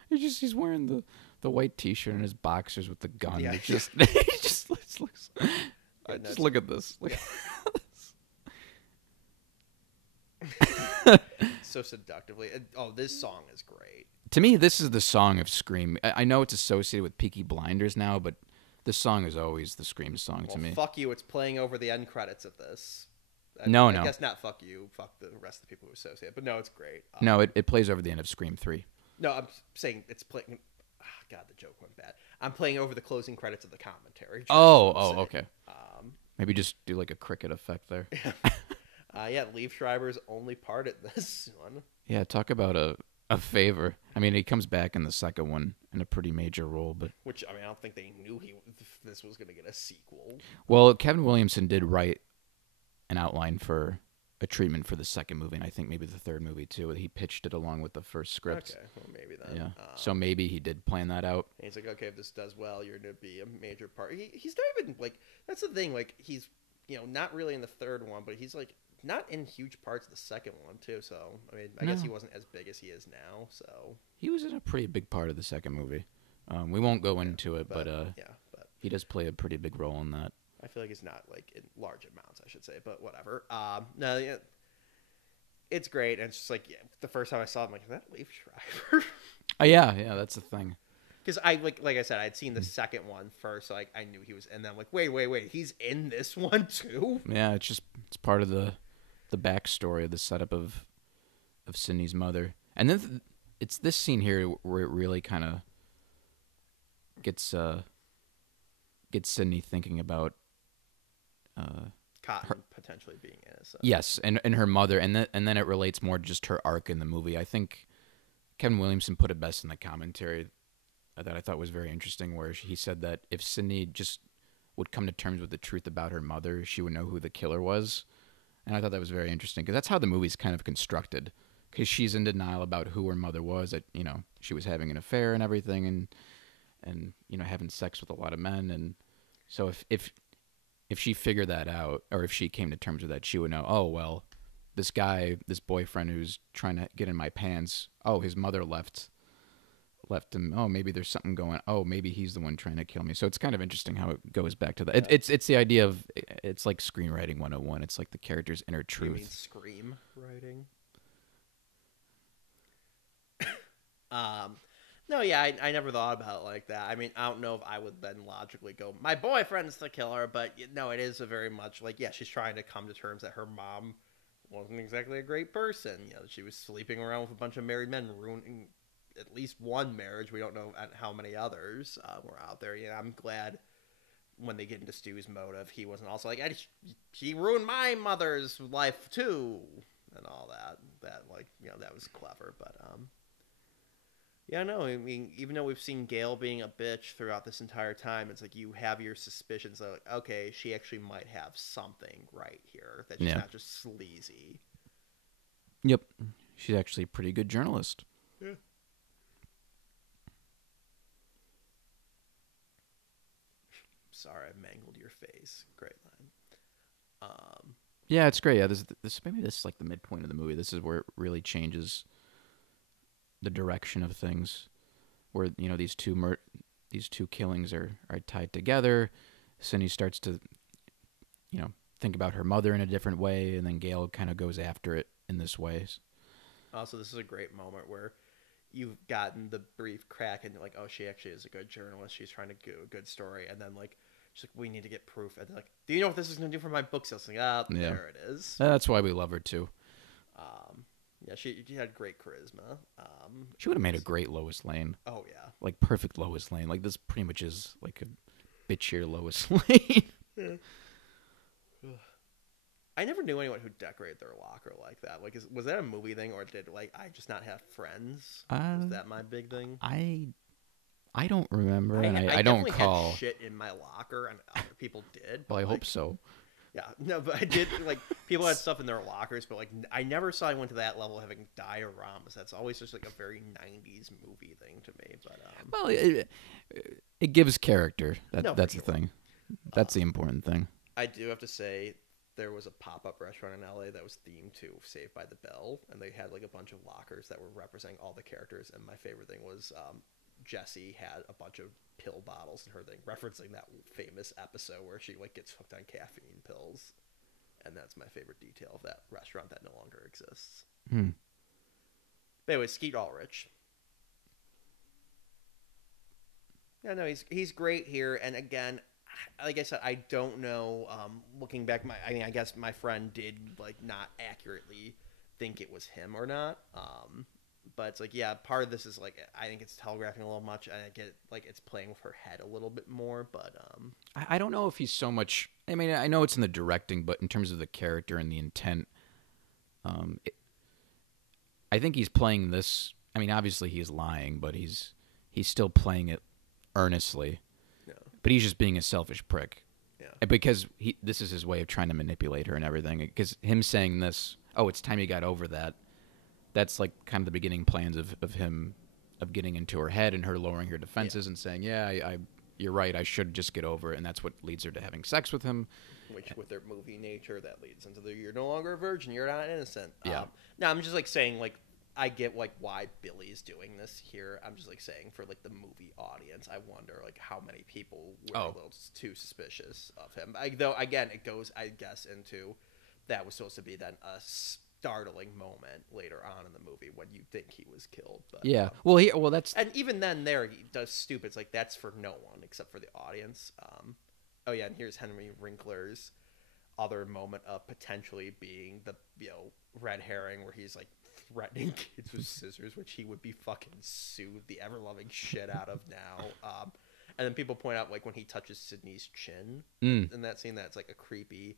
He's wearing the white T-shirt and his boxers with the gun. Yeah. He just looks. Just look at this. Look at this. So seductively. This song is great. To me, this is the song of Scream. I know it's associated with Peaky Blinders now, but this song is always the Scream song to me. Fuck you. It's playing over the end credits of this. I guess not fuck you. Fuck the rest of the people who associate it. But no, it's great. No, it plays over the end of Scream 3. No, I'm saying it's playing. God, the joke went bad. I'm playing over the closing credits of the commentary. Okay. Maybe just do like a cricket effect there. Liev Schreiber's only part at this one. Yeah, talk about a favor. I mean, he comes back in the second one in a pretty major role, but which, I mean, I don't think they knew this was going to get a sequel. Well, Kevin Williamson did write an outline for a treatment for the second movie, and I think maybe the third movie too. He pitched it along with the first script. Okay, well, maybe then. Yeah, so maybe he did plan that out. And he's like, okay, if this does well, you're going to be a major part. He's not even, like, that's the thing, like, he's, not really in the third one, but he's, like, not in huge parts of the second one, too, so, I mean, I guess he wasn't as big as he is now, so. He was in a pretty big part of the second movie. We won't go into it, but yeah, but he does play a pretty big role in that. I feel like it's not like in large amounts, I should say, but whatever. No, yeah, it's great, and it's just like the first time I saw it, I'm like, is that Leif Schreiber? Oh yeah, that's the thing. Because I like I said, I'd seen the second one first, so I knew he was, and then I'm like, wait, he's in this one too? Yeah, it's part of the backstory of the setup of Sydney's mother, and then it's this scene here where it really kind of gets Sydney thinking about Cotton potentially being innocent. Yes, and her mother, and then it relates more to just her arc in the movie. I think Kevin Williamson put it best in the commentary that I thought was very interesting, where he said that if Sydney just would come to terms with the truth about her mother, she would know who the killer was. And I thought that was very interesting, because that's how the movie's kind of constructed, because she's in denial about who her mother was, that, she was having an affair and everything, and having sex with a lot of men. And so if she figured that out, or if she came to terms with that, she would know, oh, well, this guy, this boyfriend who's trying to get in my pants, oh, his mother left him. Oh, maybe there's something going. Oh, maybe he's the one trying to kill me. So it's kind of interesting how it goes back to that. Yeah. It's the idea of, it's like screenwriting 101. It's like the character's inner truth. You mean scream writing? No, yeah, I never thought about it like that. I mean, I don't know if I would then logically go, my boyfriend's the killer, but no, it is a very much like, yeah, she's trying to come to terms that her mom wasn't exactly a great person. She was sleeping around with a bunch of married men, ruining at least one marriage. We don't know how many others were out there. I'm glad when they get into Stu's motive, he wasn't also like, he ruined my mother's life too, and all that. That was clever, but yeah, no, I mean, even though we've seen Gail being a bitch throughout this entire time, it's like you have your suspicions of, like, okay, she actually might have something right here, that she's not just sleazy. Yep. She's actually a pretty good journalist. Yeah. Sorry, I mangled your face. Great line. Yeah, it's great. Yeah, this is like the midpoint of the movie. This is where it really changes the direction of things, where these two killings are tied together. Cindy starts to think about her mother in a different way, and then Gail kind of goes after it in this way. Also, this is a great moment where you've gotten the brief crack, and you're like, oh, she actually is a good journalist. She's trying to do a good story, and then she's like, we need to get proof. And they're like, do you know what this is going to do for my book sales? Like, there it is. That's why we love her too. Yeah, she had great charisma. She would have made a great Lois Lane. Oh yeah, like perfect Lois Lane. Like this pretty much is like a bitchier Lois Lane. I never knew anyone who decorated their locker like that. Like, was that a movie thing, or did I just not have friends? Is that my big thing? I don't remember, and I don't recall. Had shit in my locker, and other people did. Well, I hope so. Yeah, no, but I did, people had stuff in their lockers, but, I never saw anyone to that level having dioramas. That's always just, a very 90s movie thing to me, but... Well, it gives character. That's the thing. That's the important thing. I do have to say, there was a pop-up restaurant in LA that was themed to Saved by the Bell, and they had, a bunch of lockers that were representing all the characters, and my favorite thing was, Jessie had a bunch of pill bottles in her thing, referencing that famous episode where she gets hooked on caffeine pills, and that's my favorite detail of that restaurant that no longer exists. But anyway, Skeet Ulrich. Yeah, no, he's great here, and again, like I said, I don't know. Looking back, I guess my friend did not accurately think it was him or not. But it's part of this is I think it's telegraphing a little much, and I get it's playing with her head a little bit more. But I don't know if he's so much. I mean, I know it's in the directing, but in terms of the character and the intent, I think he's playing this. I mean, obviously he's lying, but he's still playing it earnestly. Yeah. But he's just being a selfish prick. Yeah. Because this is his way of trying to manipulate her and everything. Because him saying this, oh, it's time you got over that. That's kind of the beginning plans of him, of getting into her head and her lowering her defenses and saying, yeah, you're right, I should just get over it. And that's what leads her to having sex with him. Which, with their movie nature, that leads into you're no longer a virgin, you're not innocent. Yeah. No, I'm just saying, I get like why Billy's doing this here. I'm just like saying for like the movie audience, I wonder like how many people were a little too suspicious of him. Though again, it goes, I guess, into that was supposed to be then a startling moment later on in the movie when you think he was killed. But, yeah. That's and even then there he does stupid. It's like that's for no one except for the audience. Oh yeah, and here's Henry Winkler's other moment of potentially being the red herring where he's like threatening kids with scissors, which he would be fucking sued the ever loving shit out of now. And then people point out like when he touches Sydney's chin in that scene, that's like a creepy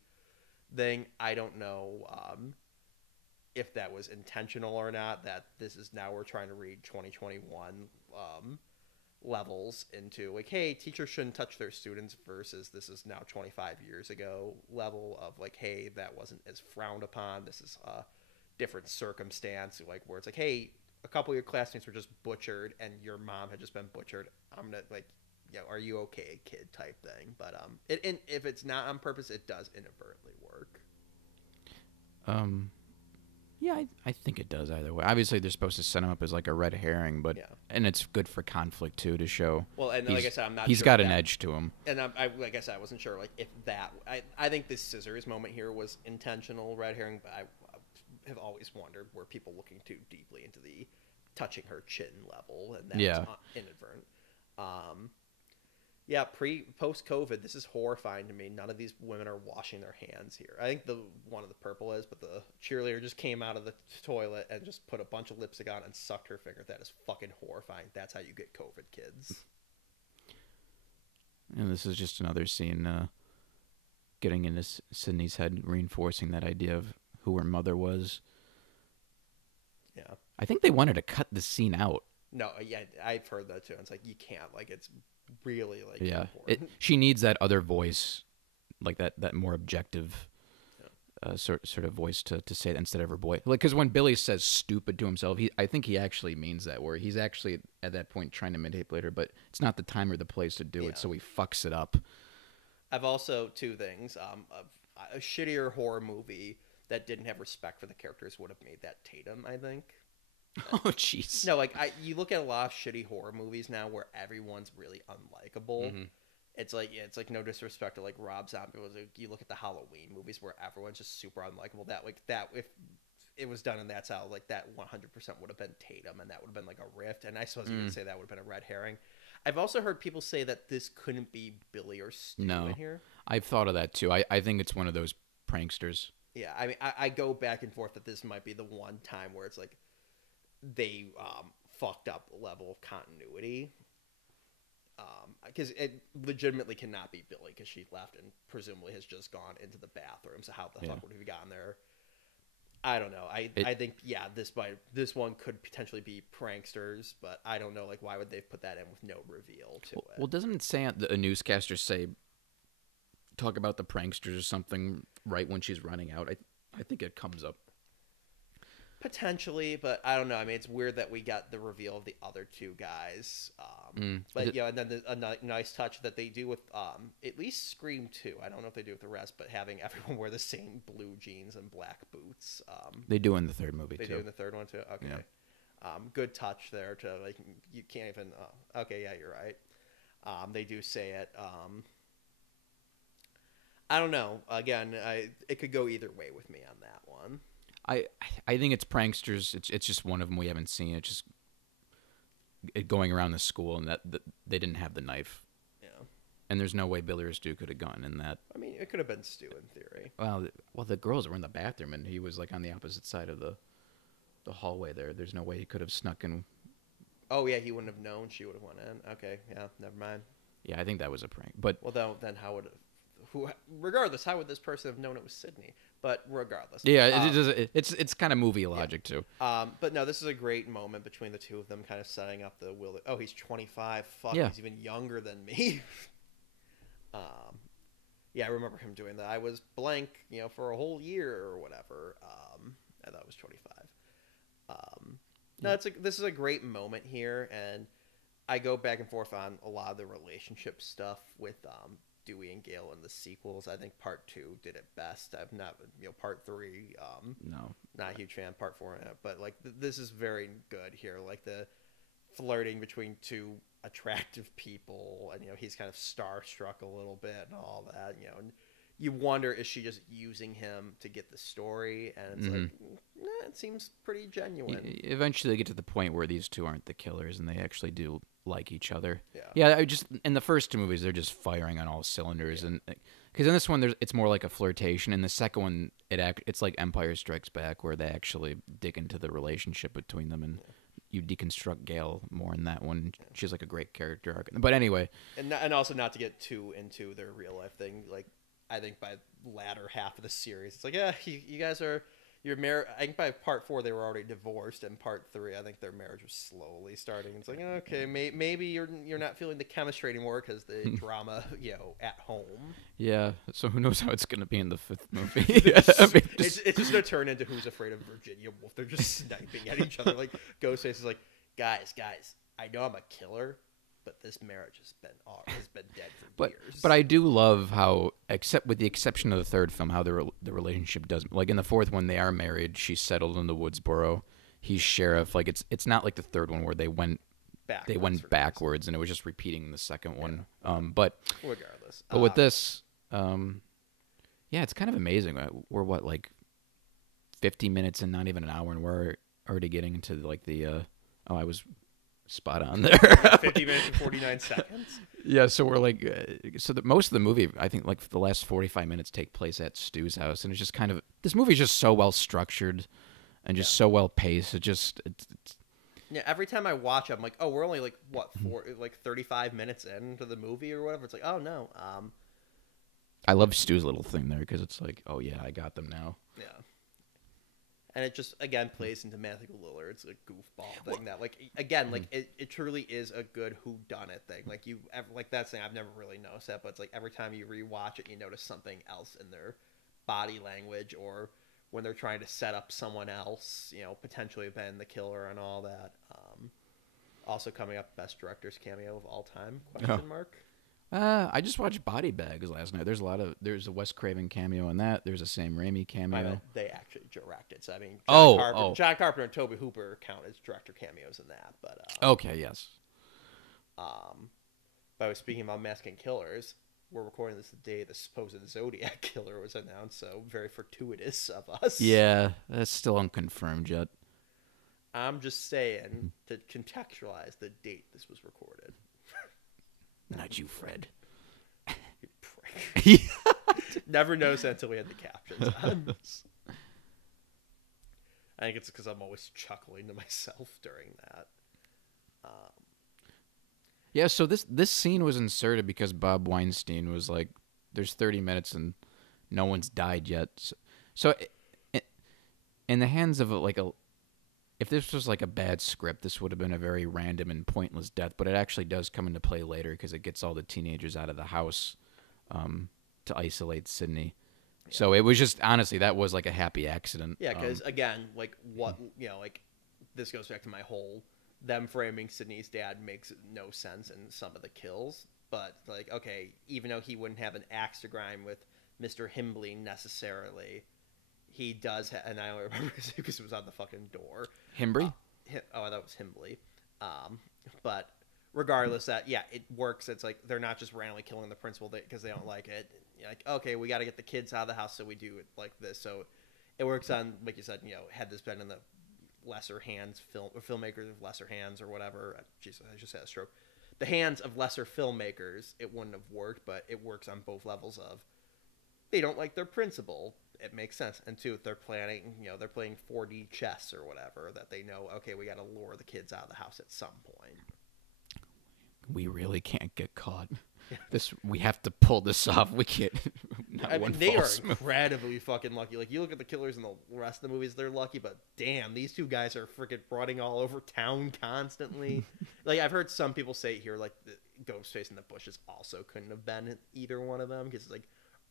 thing. I don't know if that was intentional or not. That this is now we're trying to read 2021 levels into like, hey, teachers shouldn't touch their students versus this is now 25 years ago level of like, hey, that wasn't as frowned upon. This is a different circumstance, like where it's like, hey, a couple of your classmates were just butchered and your mom had just been butchered. I'm gonna like, are you okay, kid type thing. But if it's not on purpose, it does inadvertently work. Yeah, I think it does either way. Obviously, they're supposed to set him up as like a red herring, but and it's good for conflict too to show. Well, and like I said, I'm not. He's sure got an edge to him. And I like I said, I wasn't sure like if that. I think this scissors moment here was intentional red herring, but I have always wondered were people looking too deeply into the touching her chin level, and that was inadvertent. Yeah, post-COVID, this is horrifying to me. None of these women are washing their hands here. I think the one of the purple is, but the cheerleader just came out of the toilet and just put a bunch of lipstick on and sucked her finger. That is fucking horrifying. That's how you get COVID, kids. And this is just another scene getting into Sydney's head, reinforcing that idea of who her mother was. Yeah. I think they wanted to cut the scene out. No, yeah, I've heard that too. It's like, you can't. Like, it's really like important. She needs that other voice, like that more objective sort of voice to say that instead of her boy. Like, because when Billy says stupid to himself, I think he actually means that, where he's actually at that point trying to manipulate her, but it's not the time or the place to do it, so he fucks it up. I've also two things. A shittier horror movie that didn't have respect for the characters would have made that Tatum, I think. Oh, jeez. No, like, you look at a lot of shitty horror movies now where everyone's really unlikable. Mm-hmm. It's like no disrespect to like Rob Zombie. Like, you look at the Halloween movies where everyone's just super unlikable. That if it was done in that style, like that 100% would have been Tatum, and that would have been like a rift. And I suppose you would say that would have been a red herring. I've also heard people say that this couldn't be Billy or Stu in here. I've thought of that too. I think it's one of those pranksters. Yeah, I mean, I go back and forth that this might be the one time where it's like they fucked up level of continuity. Because it legitimately cannot be Billy, because she left and presumably has just gone into the bathroom. So how the fuck would have we gotten there? I don't know. I think this one could potentially be pranksters, but I don't know. Like, why would they put that in with no reveal to it? Well, doesn't it say a newscaster talk about the pranksters or something right when she's running out? I think it comes up. Potentially, but I don't know. I mean, it's weird that we got the reveal of the other two guys. But and then a nice touch that they do with at least Scream 2. I don't know if they do with the rest, but having everyone wear the same blue jeans and black boots. They do in the third movie too. They do in the third one too. Okay. Yeah. Good touch there to like you can't even. Okay, yeah, you're right. They do say it. I don't know. Again, it could go either way with me on that one. I think it's pranksters. It's just one of them we haven't seen. It's just going around the school, and that they didn't have the knife. Yeah. And there's no way Billy or Stu could have gone in that. I mean, it could have been Stu in theory. Well, the girls were in the bathroom, and he was like on the opposite side of the hallway there. There's no way he could have snuck in. Oh yeah, he wouldn't have known she would have went in. Okay, yeah, never mind. Yeah, I think that was a prank. But then how would regardless, how would this person have known it was Sydney? But regardless. Yeah, it's kind of movie logic too. But no, this is a great moment between the two of them, kind of setting up the will. Oh, he's 25. Fuck, yeah. He's even younger than me. Yeah, I remember him doing that. I was blank, for a whole year or whatever. I thought it was 25. No, this is a great moment here, and I go back and forth on a lot of the relationship stuff with Dewey and Gale in the sequels. I think part 2 did it best. I've not, part 3. No, not a huge fan of part 4, but like this is very good here. Like the flirting between two attractive people, and he's kind of starstruck a little bit and all that. And you wonder, is she just using him to get the story? And it's like, it seems pretty genuine. Eventually, they get to the point where these two aren't the killers, and they actually do like each other. Yeah. I just in the first two movies, they're just firing on all cylinders, and because in this one, it's more like a flirtation. In the second one, it's like Empire Strikes Back, where they actually dig into the relationship between them, and you deconstruct Gale more in that one. She's like a great character arc. But anyway, and also not to get too into their real life thing, like. I think by latter half of the series, it's like, you guys are, you're married. I think by part 4 they were already divorced, and part 3 I think their marriage was slowly starting. It's like, okay, maybe you're not feeling the chemistry anymore because the drama, at home. Yeah. So who knows how it's gonna be in the 5th movie? It's just gonna turn into Who's Afraid of Virginia Woolf. They're just sniping at each other. Like Ghostface is like, guys, I know I'm a killer, but this marriage has been dead for years. But I do love how, except with the exception of the 3rd film, how the relationship does. Like in the 4th one, they are married. She's settled in the Woodsboro. He's sheriff. Like it's not like the 3rd one where they went backwards, and it was just repeating the second one. But regardless, but with this, it's kind of amazing. We're what, like 50 minutes and not even an hour, and we're already getting into like the. I was spot on there. 50 minutes and 49 seconds. Yeah, so we're like, most of the movie, I think, like the last 45 minutes take place at Stu's house, and it's just kind of, this movie is just so well structured and just so well paced. It's every time I watch it, I'm like, oh, we're only like 35 minutes into the movie or whatever. It's like, oh no. I love Stu's little thing there because it's like, oh yeah, I got them now. Yeah. And it just, again, plays into Matthew Lillard's a goofball thing that, like, again, like, it truly is a good whodunit thing. Like, that's the thing, I've never really noticed that, but it's like every time you rewatch it, you notice something else in their body language, or when they're trying to set up someone else, potentially been the killer and all that. Also coming up, Best Director's Cameo of all time, question mark. I just watched Body Bags last night. There's a Wes Craven cameo in that. There's a Sam Raimi cameo. They actually directed. So I mean, John Carpenter and Tobe Hooper count as director cameos in that. But okay, yes. But I was speaking about Masking Killers. We're recording this the day the supposed Zodiac killer was announced, so very fortuitous of us. Yeah, that's still unconfirmed yet. I'm just saying to contextualize the date this was recorded. Not you, Fred. You prick. Never noticed that until we had the captions on. I think it's because I'm always chuckling to myself during that. Yeah, so this scene was inserted because Bob Weinstein was like, there's 30 minutes and no one's died yet. So in the hands of if this was like a bad script, this would have been a very random and pointless death, but it actually does come into play later because it gets all the teenagers out of the house to isolate Sydney. Yeah. So it was just, honestly, that was like a happy accident. Yeah, because again, like what, like this goes back to my whole, them framing Sydney's dad makes no sense in some of the kills, but like, okay, even though he wouldn't have an axe to grind with Mr. Himbley necessarily, he does, and I only remember because it was on the fucking door. Himbry? I thought it was Himbley. But regardless, it works. It's like they're not just randomly killing the principal because they don't like it. You're like, okay, we got to get the kids out of the house, so we do it like this. So it works on, like you said, had this been in the lesser hands, filmmakers of lesser hands or whatever. Jesus, I just had a stroke. The hands of lesser filmmakers, it wouldn't have worked, but it works on both levels of they don't like their principal. It makes sense. And two, they're playing 4D chess or whatever, that they know, okay, we got to lure the kids out of the house at some point. We really can't get caught. We have to pull this off. We can't. They are incredibly fucking lucky. Like, you look at the killers in the rest of the movies, they're lucky, but damn, these two guys are freaking running all over town constantly. Like, I've heard some people say here, like, the Ghostface in the bushes also couldn't have been either one of them, because it's like,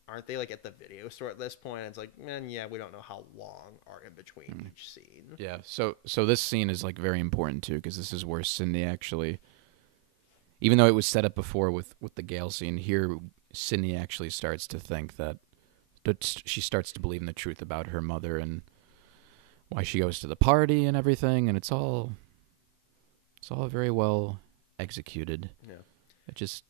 aren't they like at the video store at this point? And it's like, man, yeah, we don't know how long are in between each scene. Yeah, so this scene is like very important too, because this is where Sydney actually, even though it was set up before with the Gale scene, here Sydney actually starts to think that she starts to believe in the truth about her mother, and why she goes to the party and everything, and it's all very well executed. Yeah. It's just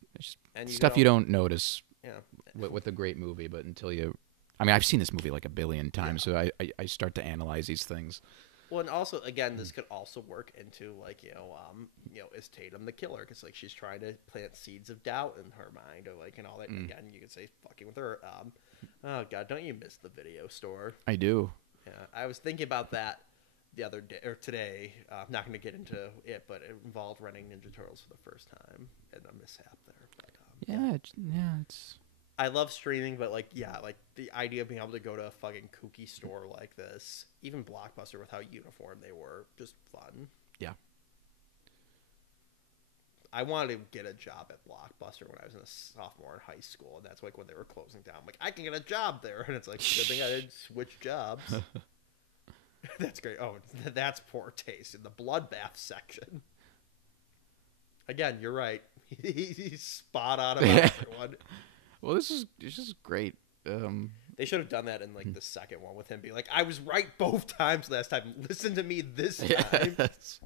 And stuff you don't notice Yeah. with a great movie, but until you... I mean, I've seen this movie like a billion times, so I start to analyze these things. Well, and also, again, this could also work into, like, is Tatum the killer? Because, like, she's trying to plant seeds of doubt in her mind, or, like, and all that. And again, you could say fucking with her. Oh, God, don't you miss the video store? I do. Yeah, I was thinking about that the other day, or today. I'm not going to get into it, but it involved renting Ninja Turtles for the first time, and a mishap there. But, It's... I love streaming, but, like, the idea of being able to go to a fucking kooky store like this, even Blockbuster with how uniform they were, just fun. Yeah. I wanted to get a job at Blockbuster when I was a sophomore in high school, and that's, like, when they were closing down. I'm like, I can get a job there, and it's like, good thing I didn't switch jobs. That's great. Oh, that's poor taste in the bloodbath section. Again, you're right. He's spot on about everyone. Well, this is great. They should have done that in, like, the second one with him being like, I was right both times last time. Listen to me this time. Yes.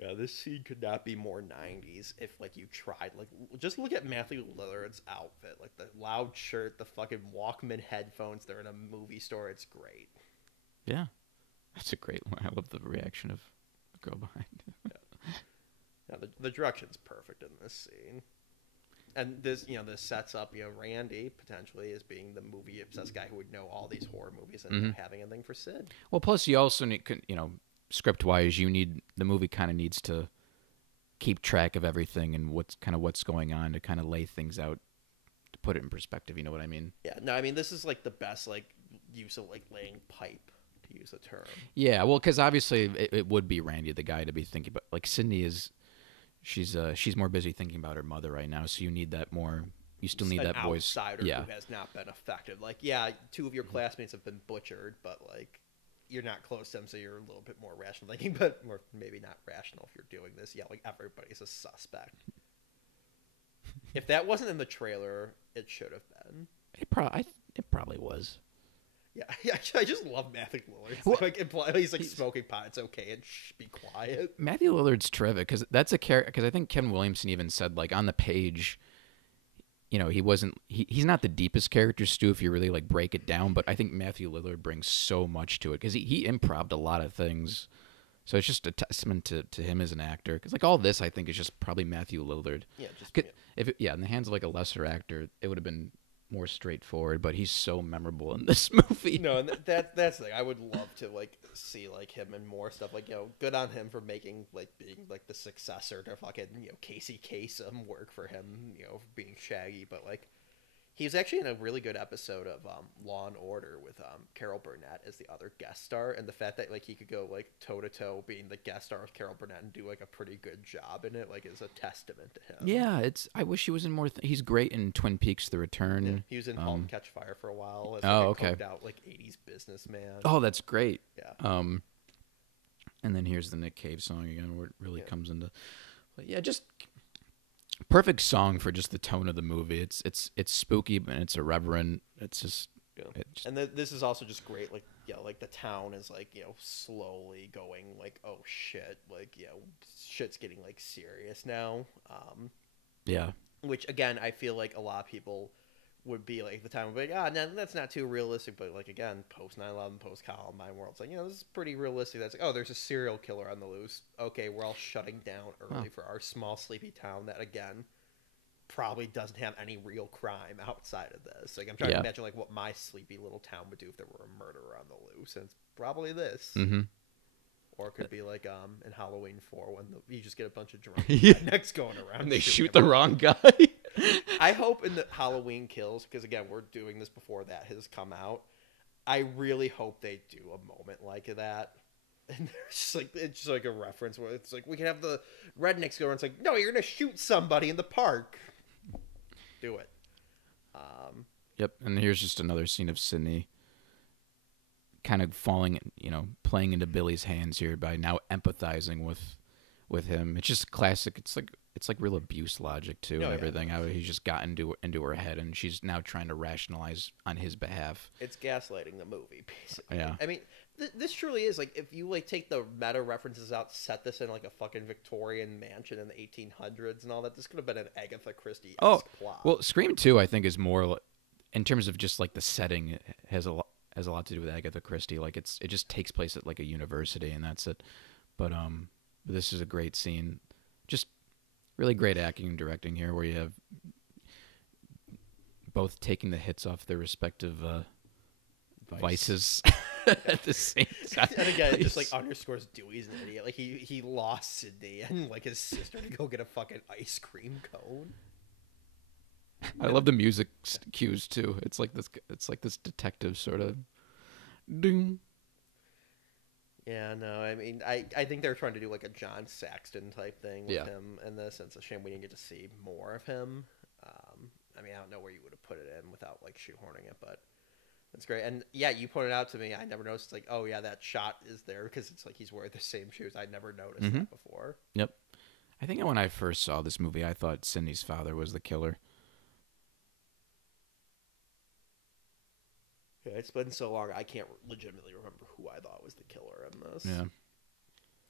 Yeah, this scene could not be more 90s if, like, you tried. Like, just look at Matthew Lillard's outfit. Like, the loud shirt, the fucking Walkman headphones. They're in a movie store. It's great. Yeah. That's a great one. I love the reaction of the girl behind. Yeah, the direction's perfect in this scene. And this sets up, Randy potentially as being the movie obsessed guy who would know all these horror movies and having a thing for Sid. Well, plus you also need, script wise, the movie kind of needs to keep track of everything and what's going on to kind of lay things out, to put it in perspective. You know what I mean? Yeah. No, I mean, this is, like, the best, like, use of, like, laying pipe, to use a term. Yeah. Well, because obviously it would be Randy the guy to be thinking about. Like, Sydney is. She's more busy thinking about her mother right now, so you need that more. You still need that voice. Outsider who has not been affected. Like, yeah, two of your classmates have been butchered, but, like, you're not close to them, so you're a little bit more rational thinking, but more maybe not rational if you're doing this. Yeah, like, everybody's a suspect. If that wasn't in the trailer, it should have been. It probably was. Yeah, I just love Matthew Lillard. Well, he's like smoking pot. It's okay, and be quiet. Matthew Lillard's terrific because that's a character. Because I think Ken Williamson even said, like, on the page, he's not the deepest character, Stu, if you really, like, break it down. But I think Matthew Lillard brings so much to it because he improv'd a lot of things. So it's just a testament to him as an actor. Because, like, all this, I think, is just probably Matthew Lillard. Yeah, in the hands of, like, a lesser actor, it would have been more straightforward, but he's so memorable in this movie. No, and that's the thing. I would love to, like, see, like, him and more stuff. Like, good on him for making, like, being, like, the successor to fucking, Casey Kasem work for him, being Shaggy. But, like, he was actually in a really good episode of Law and Order with Carol Burnett as the other guest star, and the fact that, like, he could go, like, toe to toe being the guest star with Carol Burnett and do, like, a pretty good job in it, like, is a testament to him. Yeah, I wish he was in more. He's great in Twin Peaks: The Return. Yeah, he was in Halt and Catch Fire for a while as okay. coked out, like, 80s businessman. Oh, that's great. Yeah. And then here's the Nick Cave song again, where it really comes into. But yeah, just. Perfect song for just the tone of the movie. It's spooky, but it's irreverent. It's just, and this is also just great. Like, like the town is, like, slowly going, like, oh shit, like, shit's getting, like, serious now. Yeah. Which, again, I feel like a lot of people would be like, the time would be like, no, that's not too realistic. But, like, again, post 9/11, post Columbine world, it's like, this is pretty realistic. That's like, oh, there's a serial killer on the loose. Okay, we're all shutting down early for our small, sleepy town that, again, probably doesn't have any real crime outside of this. Like, I'm trying to imagine, like, what my sleepy little town would do if there were a murderer on the loose, and it's probably this. Mm-hmm. Or it could be like in Halloween 4 when you just get a bunch of drunk rednecks going around. And they shoot the wrong guy. I hope in the Halloween Kills, because, again, we're doing this before that has come out, I really hope they do a moment like that. And it's just like a reference where it's like, we can have the rednecks go, and it's like, no, you're going to shoot somebody in the park. Do it. Yep, and here's just another scene of Sydney kind of falling, playing into Billy's hands here by now empathizing with with him. It's just classic. It's like real abuse logic too, and everything. How he just got into her head, and she's now trying to rationalize on his behalf. It's gaslighting the movie, basically. Yeah. I mean, this truly is like, if you like take the meta references out, set this in like a fucking Victorian mansion in the 1800s and all that, this could have been an Agatha Christie plot. Well, Scream 2, I think, is more in terms of just like the setting, it has a lot to do with Agatha Christie. Like it just takes place at like a university, and that's it. But this is a great scene. Just really great acting and directing here, where you have both taking the hits off their respective vices at the same time. And again, it just like underscores Dewey's an idiot. Like he lost Sydney and like his sister to go get a fucking ice cream cone. I love the music cues too. It's like this detective sort of ding. Yeah, no, I mean, I think they're trying to do like a John Saxton type thing with him in this. It's a shame we didn't get to see more of him. I mean, I don't know where you would have put it in without like shoehorning it, but that's great. And yeah, you pointed out to me, I never noticed, like, oh yeah, that shot is there because it's like he's wearing the same shoes. I'd never noticed that before. Yep. I think when I first saw this movie, I thought Sydney's father was the killer. Yeah, it's been so long, I can't legitimately remember who I thought was the killer in this. Yeah.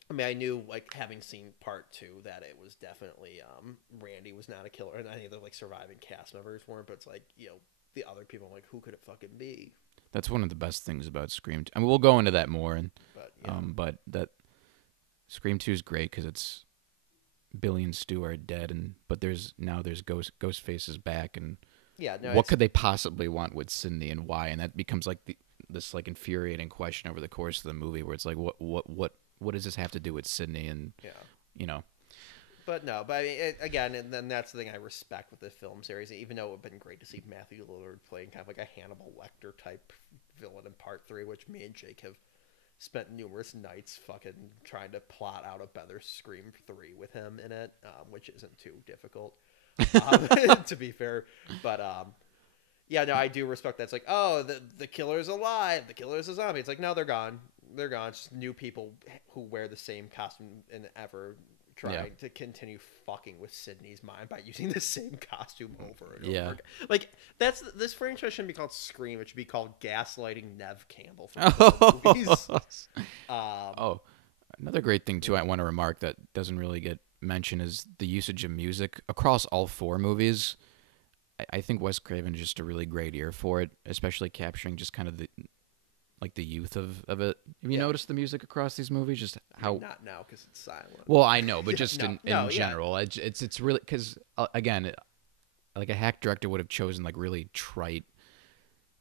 I mean, I knew, like, having seen part 2, that it was definitely, Randy was not a killer, and any of the, like, surviving cast members weren't, but it's like, you know, the other people, like, who could it fucking be? That's one of the best things about Scream 2. I mean, we'll go into that more, but that Scream 2 is great because it's Billy and Stu are dead, but there's Ghostface is back, and what could they possibly want with Sydney, and why? And that becomes like this like infuriating question over the course of the movie, where it's like, what does this have to do with Sydney? And you know. But no, I mean, again, and then that's the thing I respect with the film series. Even though it would have been great to see Matthew Lillard playing kind of like a Hannibal Lecter type villain in part 3, which me and Jake have spent numerous nights fucking trying to plot out a better Scream 3 with him in it, which isn't too difficult. To be fair, but yeah, no, I do respect that. It's like, oh, the killer's alive, the killer's a zombie. It's like, no, they're gone. It's just new people who wear the same costume and ever trying to continue fucking with Sydney's mind by using the same costume over and over again. Like, this franchise shouldn't be called Scream. It should be called Gaslighting Nev Campbell from movies. Another great thing too I want to remark that doesn't really get mentioned is the usage of music across all 4 movies. I think Wes Craven is just a really great ear for it, especially capturing just kind of the youth of it. Have you noticed the music across these movies? Just how not now because it's silent. Well, I know, but just in general, it's really because again, like a hack director would have chosen like really trite,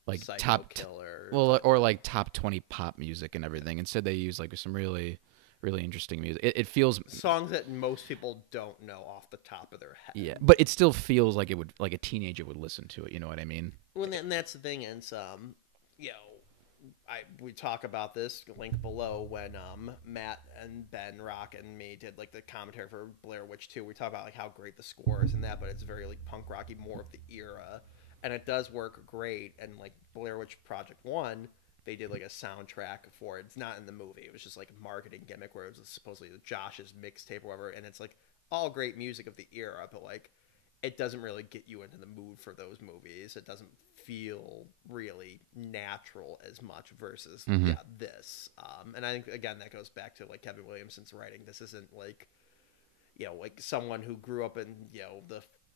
like Psycho Killer, or like top 20 pop music and everything. Instead, they use like some really interesting music. It feels songs that most people don't know off the top of their head. Yeah, but it still feels like it would, like a teenager would listen to it. You know what I mean? Well, and that's the thing. And we talk about this link below when Matt and Ben Rock and me did like the commentary for Blair Witch 2. We talk about like how great the score is and that, but it's very like punk rocky, more of the era, and it does work great. And like Blair Witch Project 1. They did like a soundtrack for it. It's not in the movie. It was just like a marketing gimmick where it was supposedly Josh's mixtape or whatever. And it's like all great music of the era, but like it doesn't really get you into the mood for those movies. It doesn't feel really natural as much versus this. And I think again that goes back to like Kevin Williamson's writing. This isn't like like someone who grew up in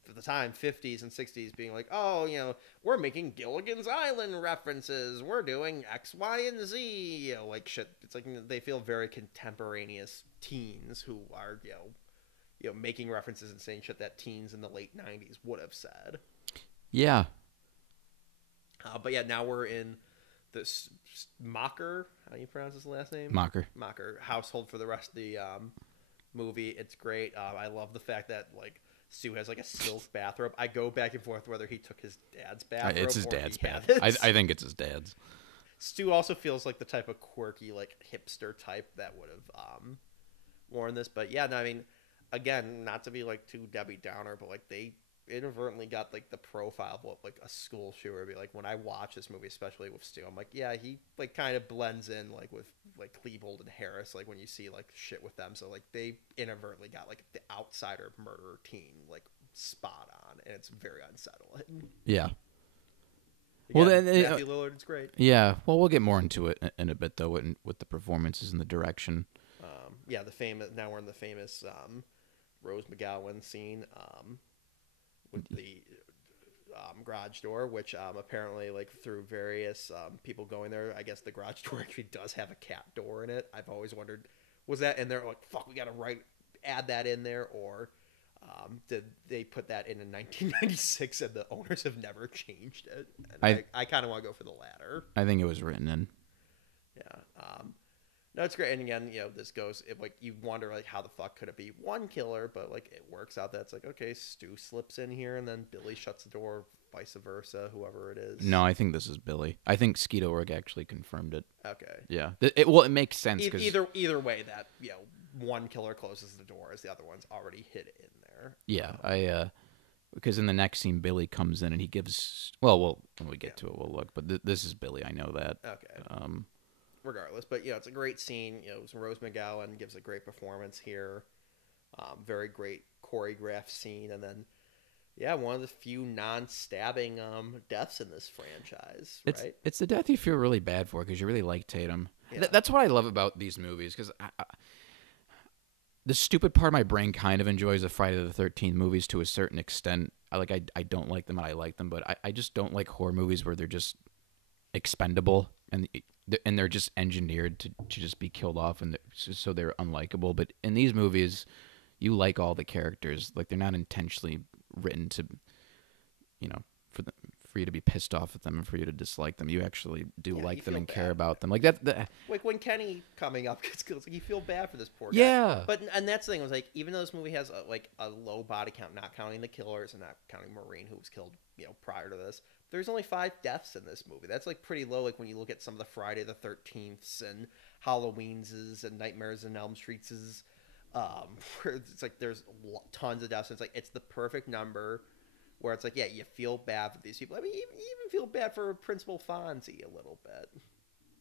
at the time 50s and 60s being like, oh, we're making Gilligan's Island references, we're doing X, Y, and Z, like shit. It's like they feel very contemporaneous teens who are making references and saying shit that teens in the late 90s would have said. Yeah. But yeah, now we're in this Mocker, how do you pronounce his last name? Mocker household for the rest of the movie. It's great. I love the fact that like Stu has like a silk bathrobe. I go back and forth whether he took his dad's bathrobe. It's his or dad's bathrobe. I think it's his dad's. Stu also feels like the type of quirky, like hipster type that would have worn this. But yeah, no, I mean, again, not to be like too Debbie Downer, but like they inadvertently got like the profile of what like a school shooter would be like. When I watch this movie, especially with Stu, I'm like, yeah, he like kind of blends in like with like Klebold and Harris, like when you see like shit with them, so like they inadvertently got like the outsider murderer teen like spot on, and it's very unsettling. Yeah. Again, Well, Matthew Lillard is great. Yeah. Well, we'll get more into it in a bit though, with the performances and the direction. Yeah, the famous. Now we're in the famous Rose McGowan scene with the garage door, which apparently, like through various people going there, I guess the garage door actually does have a cat door in it. I've always wondered, was that in there? Like, fuck, we gotta add that in there, or did they put that in 1996 and the owners have never changed it? And I kind of want to go for the latter. I think it was written in. Yeah. No, it's great. And again, this goes, like, you wonder, like, how the fuck could it be one killer? But, like, it works out that it's like, okay, Stu slips in here, and then Billy shuts the door, vice versa, whoever it is. No, I think this is Billy. I think Skeet Ulrich actually confirmed it. Okay. Yeah. It makes sense. Either way, that, one killer closes the door as the other one's already hid in there. Yeah, because in the next scene, Billy comes in and he gives, well, when we get to it, we'll look. But this is Billy. I know that. Okay. Regardless, but it's a great scene. Rose McGowan gives a great performance here. Very great choreographed scene, and then one of the few non-stabbing deaths in this franchise. Right? It's the death you feel really bad for because you really like Tatum. Yeah. That's what I love about these movies, because the stupid part of my brain kind of enjoys the Friday the 13th movies to a certain extent. I don't like them and I like them, but I just don't like horror movies where they're just expendable and they're just engineered to just be killed off, and so they're unlikable. But in these movies, you like all the characters. Like, they're not intentionally written to, for you to be pissed off at them and for you to dislike them. You actually do like them and care about them. Like that. Like when Kenny coming up gets killed, like you feel bad for this poor guy. Yeah. And that's the thing, was like, even though this movie has a low body count, not counting the killers and not counting Maureen, who was killed prior to this. There's only 5 deaths in this movie. That's like pretty low. Like when you look at some of the Friday the 13ths and Halloween's and Nightmares on Elm Street's, where it's like there's tons of deaths. And it's like it's the perfect number where it's like, yeah, you feel bad for these people. I mean, you even feel bad for Principal Fonzie a little bit.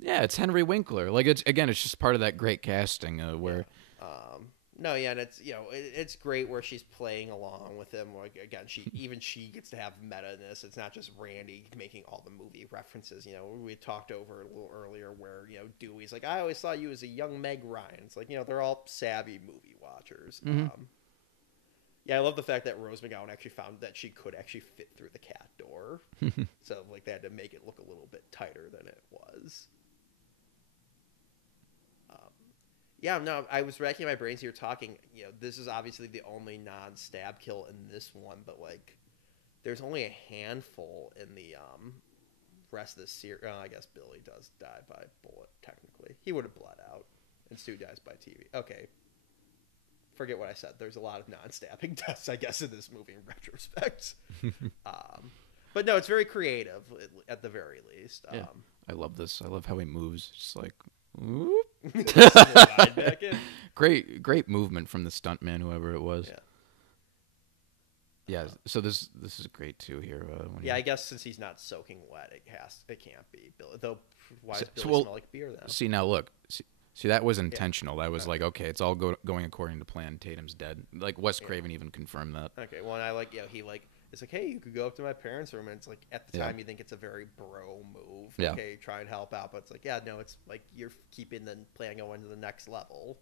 Yeah, it's Henry Winkler. Like, it's just part of that great casting where. No, yeah, and it's it's great where she's playing along with him. Like, again, she gets to have meta-ness. It's not just Randy making all the movie references. We talked over a little earlier where Dewey's like, I always thought you as a young Meg Ryan. It's like they're all savvy movie watchers. Mm-hmm. Yeah, I love the fact that Rose McGowan actually found that she could actually fit through the cat door. So like they had to make it look a little bit tighter than it was. Yeah, no, I was racking my brains here talking. This is obviously the only non-stab kill in this one, but like, there's only a handful in the rest of the series. I guess Billy does die by bullet. Technically, he would have bled out, and Stu dies by TV. Okay, forget what I said. There's a lot of non-stabbing deaths, I guess, in this movie in retrospect. But no, it's very creative at the very least. Yeah, I love this. I love how he moves, just like. Back in. Great movement from the stuntman, whoever it was. Yeah. So this is great too here. I guess since he's not soaking wet, it can't be Billy. Though, why does Billy smell like beer then? See now, look. See that was intentional. That was like, okay, it's all going according to plan. Tatum's dead. Like Wes Craven even confirmed that. Okay, well, and I like he like. It's like, hey, you could go up to my parents' room, and it's like, at the time, you think it's a very bro move. Yeah. Okay, try and help out, but it's like, yeah, no, it's like you're keeping the plan going to the next level.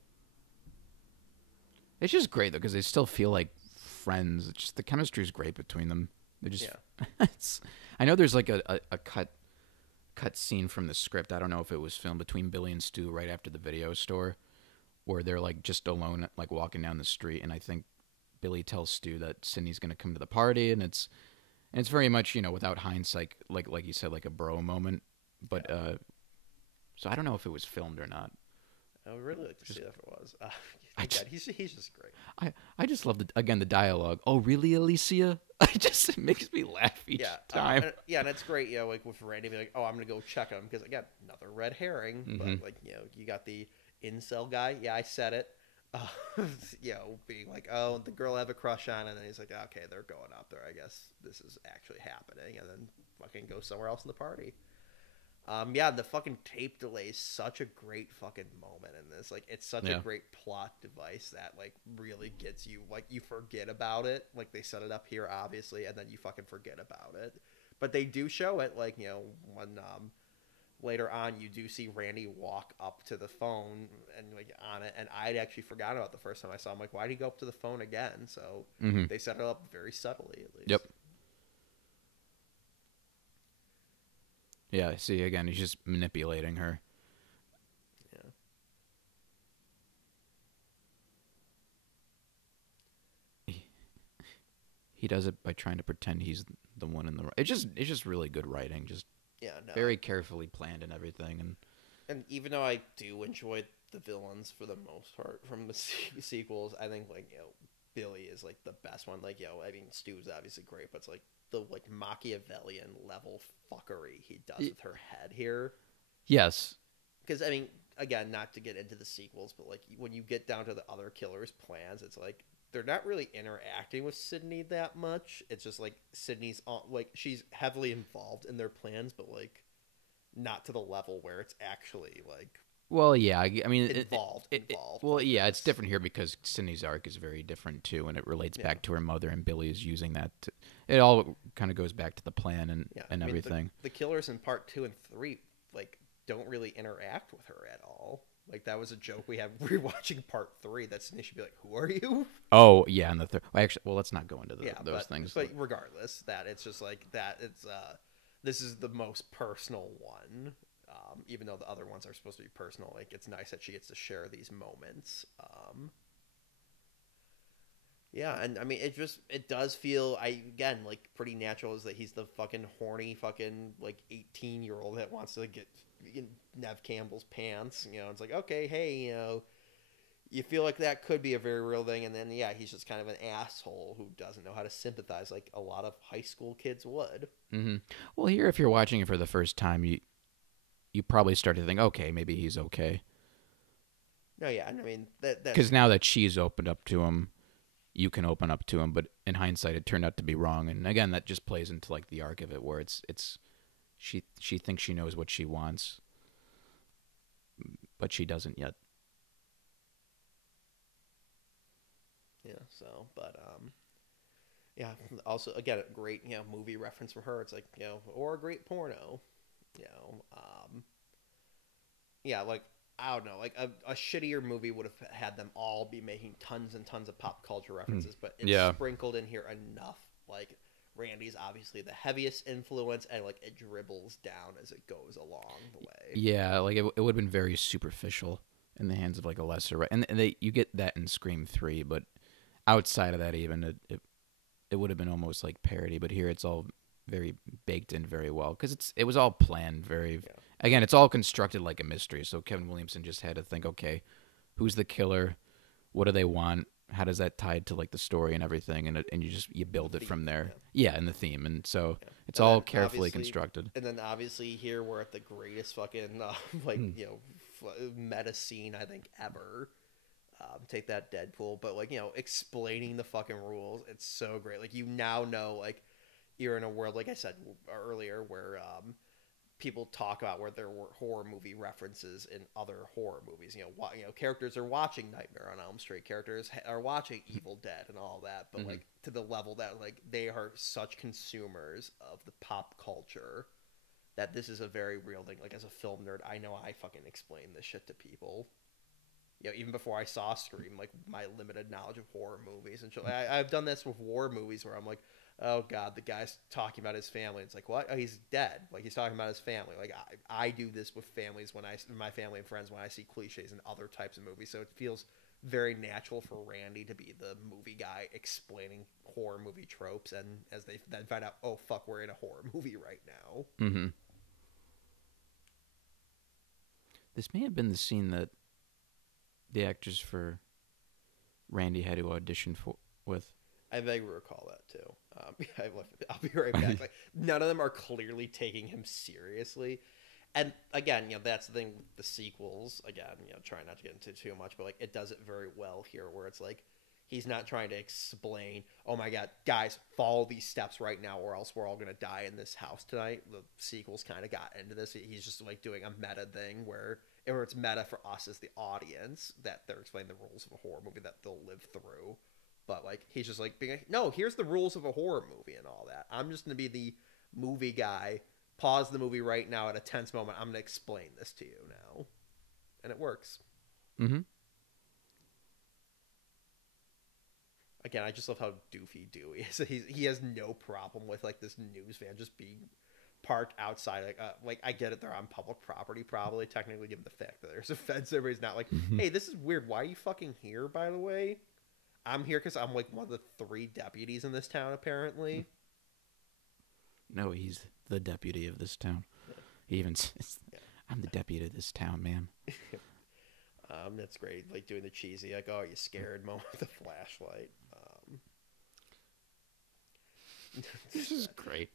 It's just great though, because they still feel like friends. It's just the chemistry is great between them. They're just. Yeah. I know there's like a cut scene from the script. I don't know if it was filmed between Billy and Stu right after the video store, where they're like just alone, like walking down the street, and I think Billy tells Stu that Sydney's going to come to the party, and it's very much without hindsight, like you said, like a bro moment. But so I don't know if it was filmed or not. I would really like to see if it was. He's just great. I just love the dialogue. Oh really, Alicia? It makes me laugh each time. And it's great. Like with Randy being like, oh, I'm gonna go check him because again, another red herring. Mm-hmm. But like you got the incel guy. Yeah, I said it. Being like, oh, the girl I have a crush on, and then he's like, okay, they're going up there. I guess this is actually happening, and then fucking go somewhere else in the party. Yeah, the fucking tape delay is such a great fucking moment in this. Like, it's such a great plot device that, like, really gets you, like, you forget about it. Like, they set it up here, obviously, and then you fucking forget about it. But they do show it, like, you know, when, later on, you do see Randy walk up to the phone and, like, on it, and I'd actually forgotten about the first time I saw him. Like, why'd he go up to the phone again? So, they set it up very subtly, at least. Yep. Yeah, see, again, he's just manipulating her. Yeah. He does it by trying to pretend he's the one in the right. It's just really good writing, just very carefully planned and everything. And even though I do enjoy the villains for the most part from the sequels, I think, like, you know, Billy is, like, the best one. Like, you know, I mean, Stu's obviously great, but it's like the, like, Machiavellian level fuckery he does with her head here. Yes. Because, I mean, again, not to get into the sequels, but, like, when you get down to the other killers' plans, it's like they're not really interacting with Sydney that much. It's just like Sydney's like, she's heavily involved in their plans, but, like, not to the level where it's actually, like, well, yeah, I mean, involved. Well, like, yeah, it's different here because Sydney's arc is very different too, and it relates back to her mother, and Billy is using that. It all kind of goes back to the plan and everything. The killers in part 2 and 3, like, don't really interact with her at all. Like, that was a joke we had rewatching part 3. That Sydney should be like, "Who are you?" Oh, yeah, and the third. Well, let's not go into those things. But regardless, that it's just like that. It's this is the most personal one. Even though the other ones are supposed to be personal, like, it's nice that she gets to share these moments. Yeah, and I mean, it does feel, again, like, pretty natural is that he's the fucking horny fucking, like, 18-year-old that wants to get in Nev Campbell's pants. You know, it's like, okay, hey, you know, you feel like that could be a very real thing, and then, yeah, he's just kind of an asshole who doesn't know how to sympathize like a lot of high school kids would. Mm-hmm. Well, here, if you're watching it for the first time, you probably start to think, okay, maybe he's okay. No, yeah, I mean, because now that she's opened up to him, you can open up to him. But in hindsight, it turned out to be wrong. And again, that just plays into, like, the arc of it, where it's she thinks she knows what she wants, but she doesn't yet. Yeah. So, but yeah. Also, again, a great, you know, movie reference for her. It's like, you know, or a great porno. You know, yeah, like, I don't know, like a shittier movie would have had them all be making tons and tons of pop culture references, but it's sprinkled in here enough. Like, Randy's obviously the heaviest influence, and, like, it dribbles down as it goes along the way. Yeah, like, it would have been very superficial in the hands of, like, a lesser, and you get that in Scream 3, but outside of that, even it would have been almost like parody. But here, it's all very baked in very well because it was all planned very. Yeah. Again, it's all constructed like a mystery. So Kevin Williamson just had to think, okay, who's the killer? What do they want? How does that tie to, like, the story and everything? And you build it from there. Yeah, and the theme, and so it's all carefully constructed. And then obviously here we're at the greatest fucking like you know, meta scene I think ever. Take that, Deadpool, but, like, you know, explaining the fucking rules. It's so great. Like, you now know, like, you're in a world, like I said earlier, where people talk about where there were horror movie references in other horror movies. You know, characters are watching Nightmare on Elm Street, characters are watching Evil Dead and all that, but like, to the level that, like, they are such consumers of the pop culture that this is a very real thing. Like, as a film nerd, I know I fucking explain this shit to people. You know, even before I saw Scream, like, my limited knowledge of horror movies and shit. I've done this with war movies where I'm like, oh god, the guy's talking about his family. It's like, what? Oh, he's dead. Like, he's talking about his family. Like, I do this with families my family and friends when I see cliches in other types of movies. So it feels very natural for Randy to be the movie guy explaining horror movie tropes, and as they then find out, oh fuck, we're in a horror movie right now. Mm-hmm. This may have been the scene that the actors for Randy had to audition with. I vaguely recall that too. I'll be right back. Like, none of them are clearly taking him seriously, and again, you know, that's the thing with the sequels. Again, you know, trying not to get into too much, but, like, it does it very well here, where it's like He's not trying to explain, oh my god, guys, follow these steps right now or else we're all going to die in this house tonight. The sequels kind of got into this. He's just like doing a meta thing where it's meta for us as the audience, that they're explaining the rules of a horror movie that they'll live through. But like he's just like being like, no, here's the rules of a horror movie and all that. I'm just going to be the movie guy. Pause the movie right now at a tense moment. I'm going to explain this to you now. And it works. Mm-hmm. Again, I just love how doofy Dewey is. He has no problem with like this news van just being parked outside. Like I get it, they're on public property probably, technically, given the fact that there's a fence. Everybody's not like, hey, this is weird. Why are you fucking here, by the way? I'm here because I'm like one of the 3 deputies in this town, apparently. No, he's the deputy of this town. Yeah. He even says, I'm the deputy of this town, ma'am. That's great. Like doing the cheesy, like, oh, you scared moment with the flashlight. This is great.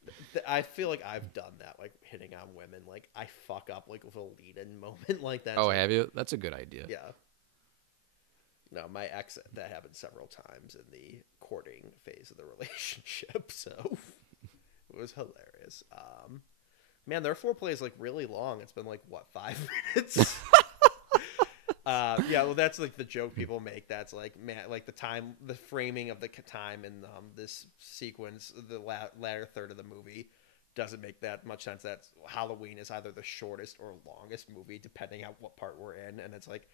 I feel like I've done that, like hitting on women. Like I fuck up like with a lead-in moment like that. Oh, like, have you? That's a good idea. Yeah. No, my ex, that happened several times in the courting phase of the relationship, so it was hilarious. Man, their foreplay is like really long. It's been like what, 5 minutes? Yeah, well, that's like the joke people make. That's like, man, like the framing of the time in this sequence, the latter third of the movie, doesn't make that much sense. That Halloween is either the shortest or longest movie, depending on what part we're in, and it's like,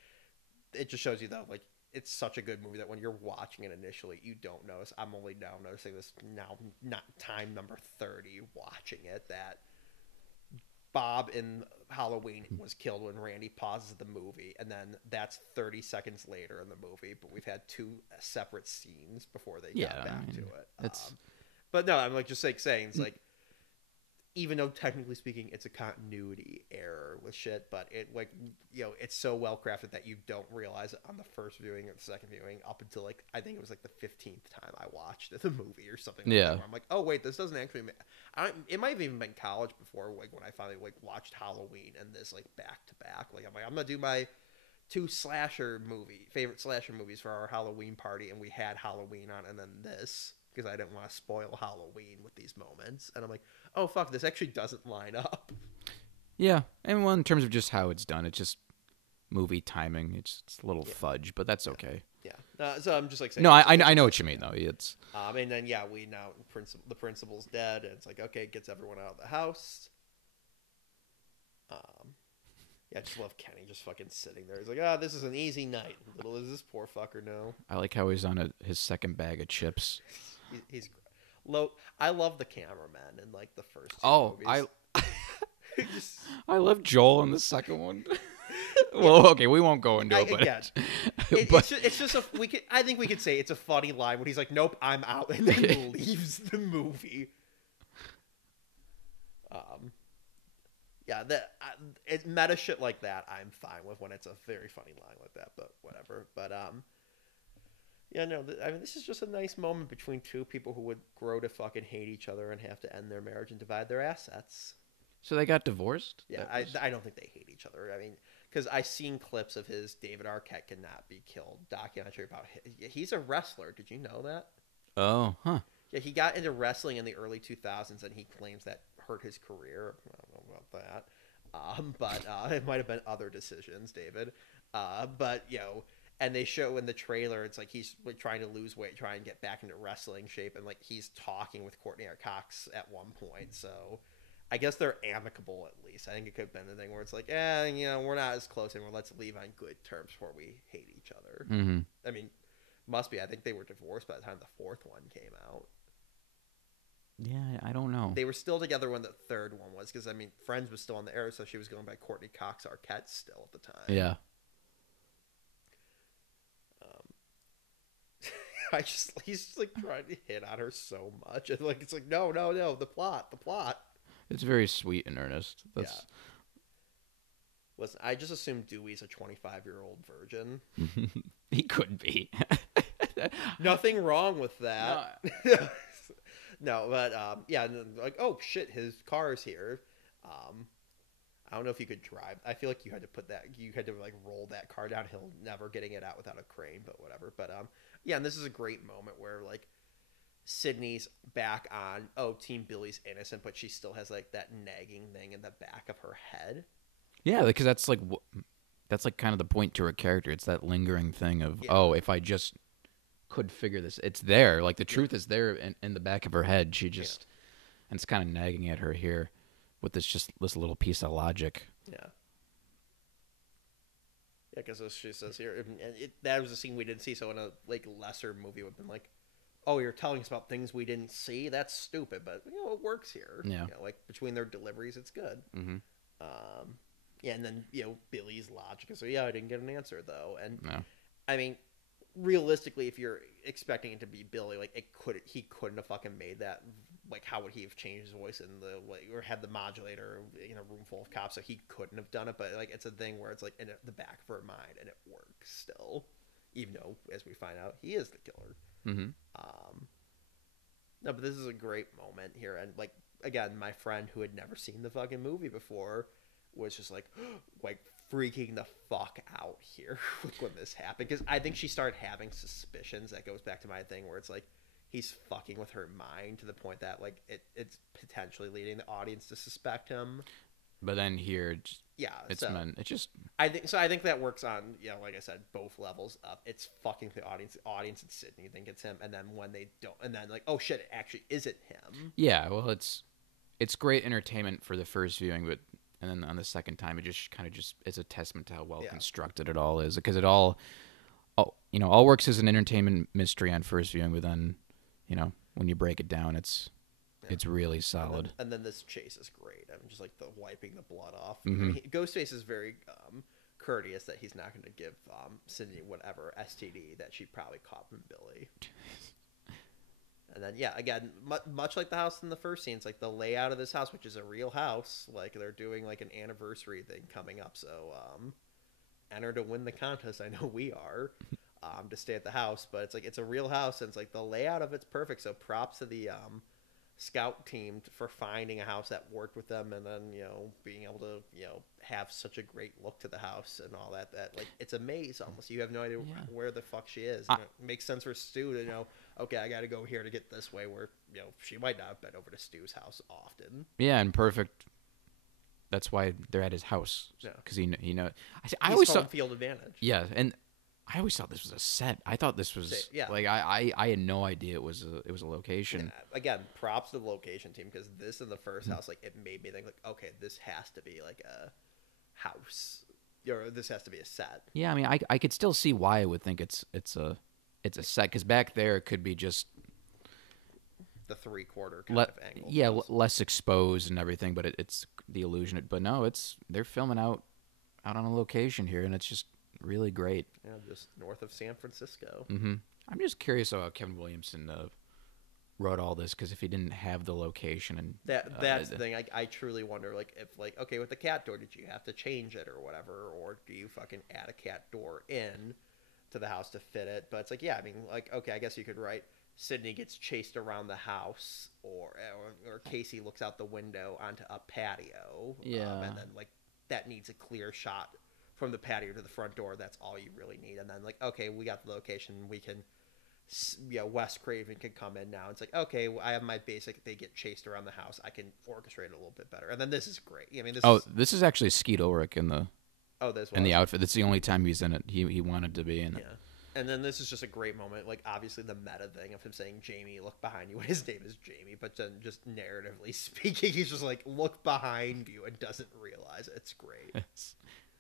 it just shows you that like it's such a good movie that when you're watching it initially, you don't notice. I'm only now noticing this now, not time number 30, watching it, that Bob in Halloween was killed when Randy pauses the movie, and then that's 30 seconds later in the movie, but we've had 2 separate scenes before they got back to it. But no, I'm like just like saying, it's like, even though technically speaking it's a continuity error with shit, but it, like, you know, it's so well crafted that you don't realize it on the first viewing or the second viewing up until like, I think it was like the 15th time I watched the movie or something like that, where I'm like, oh wait, this doesn't actually it might have even been college before, like when I finally like watched Halloween and this like back to back. Like I'm gonna do my 2 favorite slasher movies for our Halloween party, and we had Halloween on and then this, because I didn't want to spoil Halloween with these moments. And I'm like, oh, fuck, this actually doesn't line up. Yeah, and well, in terms of just how it's done, it's just movie timing. It's a little fudge, but that's okay. Yeah. So I'm just like saying. No, I know what you mean, though. It's and then, yeah, the principal's dead, and it's like, okay, it gets everyone out of the house. Yeah, I just love Kenny just fucking sitting there. He's like, this is an easy night. Little does this poor fucker know. I like how he's on his second bag of chips. He's low. I love the cameraman in like the first 2 movies. I love Joel in the second one. Well, okay, we won't go into it, but it's just I think we could say it's a funny line when he's like, "Nope, I'm out," and then leaves the movie. Yeah, it's meta shit like that I'm fine with when it's a very funny line like that, but whatever. But yeah, no, I mean, this is just a nice moment between 2 people who would grow to fucking hate each other and have to end their marriage and divide their assets. So they got divorced? Yeah, I don't think they hate each other. I mean, because I've seen clips of his David Arquette Cannot Be Killed documentary about he's a wrestler. Did you know that? Oh, huh. Yeah, he got into wrestling in the early 2000s, and he claims that hurt his career. I don't know about that. But it might have been other decisions, David. But, you know, and they show in the trailer, it's like he's like trying to lose weight, trying to get back into wrestling shape, and like he's talking with Courtney Cox at one point. So I guess they're amicable at least. I think it could have been the thing where it's like, you know, we're not as close anymore. Let's leave on good terms before we hate each other. Mm-hmm. I mean, must be. I think they were divorced by the time the 4th one came out. Yeah, I don't know. They were still together when the 3rd one was, because, I mean, Friends was still on the air, so she was going by Courtney Cox Arquette still at the time. Yeah. He's just like trying to hit on her so much, and like it's like no, the plot. It's very sweet and earnest. That's... Yeah. Listen, I just assumed Dewey's a 25-year-old virgin. He could be. Nothing wrong with that. No, but yeah, like, oh shit, his car's here. I don't know if you could drive. I feel like you had to like roll that car downhill, never getting it out without a crane, but whatever. But yeah, and this is a great moment where like Sydney's back on, oh, Team Billy's innocent, but she still has like that nagging thing in the back of her head. Yeah, because that's like kind of the point to her character. It's that lingering thing of, oh, if I just could figure this, it's there. Like the truth is there in the back of her head. She just, and it's kind of nagging at her here with this little piece of logic. Yeah. Yeah, because as she says here, that was a scene we didn't see. So in a like lesser movie, would have been like, oh, you're telling us about things we didn't see. That's stupid, but it works here. Yeah. Like between their deliveries, it's good. Mm-hmm. Yeah, and then Billy's logic is, so I didn't get an answer though, and no. I mean, realistically, if you're expecting it to be Billy, like he couldn't have fucking made that. Like, how would he have changed his voice in the or had the modulator in a room full of cops? So he couldn't have done it. But like, it's a thing where it's like in the back of her mind, and it works still, even though, as we find out, he is the killer. Mm-hmm. No, but this is a great moment here, and like again, my friend who had never seen the fucking movie before was just like freaking the fuck out here when this happened, because I think she started having suspicions. That goes back to my thing where it's like he's fucking with her mind to the point that like it's potentially leading the audience to suspect him. But then here, I think that works on, like I said, both levels up. It's fucking the audience. The audience and Sydney think it's him, and then when they don't, and then like, oh shit, it actually isn't him. Yeah, well, it's great entertainment for the first viewing, but and then on the second time, it just kind of is a testament to how well constructed it all is, because it all works as an entertainment mystery on first viewing, but then when you break it down, it's really solid. And then this chase is great. I'm just like the wiping the blood off. Mm-hmm. I mean, Ghostface is very courteous that he's not going to give Sydney whatever STD that she probably caught from Billy. And then again, much like the house in the first scene, it's like the layout of this house, which is a real house. Like they're doing like an anniversary thing coming up, so enter to win the contest. I know we are. To stay at the house, but it's like it's a real house, and it's like the layout of it's perfect. So props to the scout team for finding a house that worked with them, and then being able to have such a great look to the house and all that like it's a maze almost. You have no idea where the fuck she is. And it makes sense for Stu to okay, I gotta go here to get this way, where she might not have been over to Stu's house often. Yeah, and perfect. That's why they're at his house, because he I always saw field advantage. Yeah, and I always thought this was a set. I thought this was like I had no idea it was a location. Yeah, again, props to the location team, because this in the first house, like it made me think like, okay, this has to be like a house, or this has to be a set. Yeah, I mean, I could still see why I would think it's a set, because back there it could be just the 3/4 kind of angle. Yeah, less exposed and everything, but it's the illusion. But no, they're filming out on a location here, and it's just really great. Yeah, just north of San Francisco. Mm-hmm. I'm just curious how Kevin Williamson wrote all this, because if he didn't have the location and that's the thing. I truly wonder, like, if like, okay, with the cat door, did you have to change it or whatever, or do you fucking add a cat door in to the house to fit it? But it's like, I mean, like, okay, I guess you could write Sydney gets chased around the house, or Casey looks out the window onto a patio. And then like that needs a clear shot from the patio to the front door. That's all you really need. And then like, okay, we got the location. We can, Wes Craven can come in now. It's like, okay, I have my basic. They get chased around the house. I can orchestrate it a little bit better. And then this is great. I mean, this is actually Skeet Ulrich in the in the outfit. That's the only time he's in it. He wanted to be in it. Yeah. And then this is just a great moment. Like, obviously the meta thing of him saying, Jamie, look behind you. His name is Jamie, but then just narratively speaking, he's just like, look behind you, and doesn't realize it. It's great.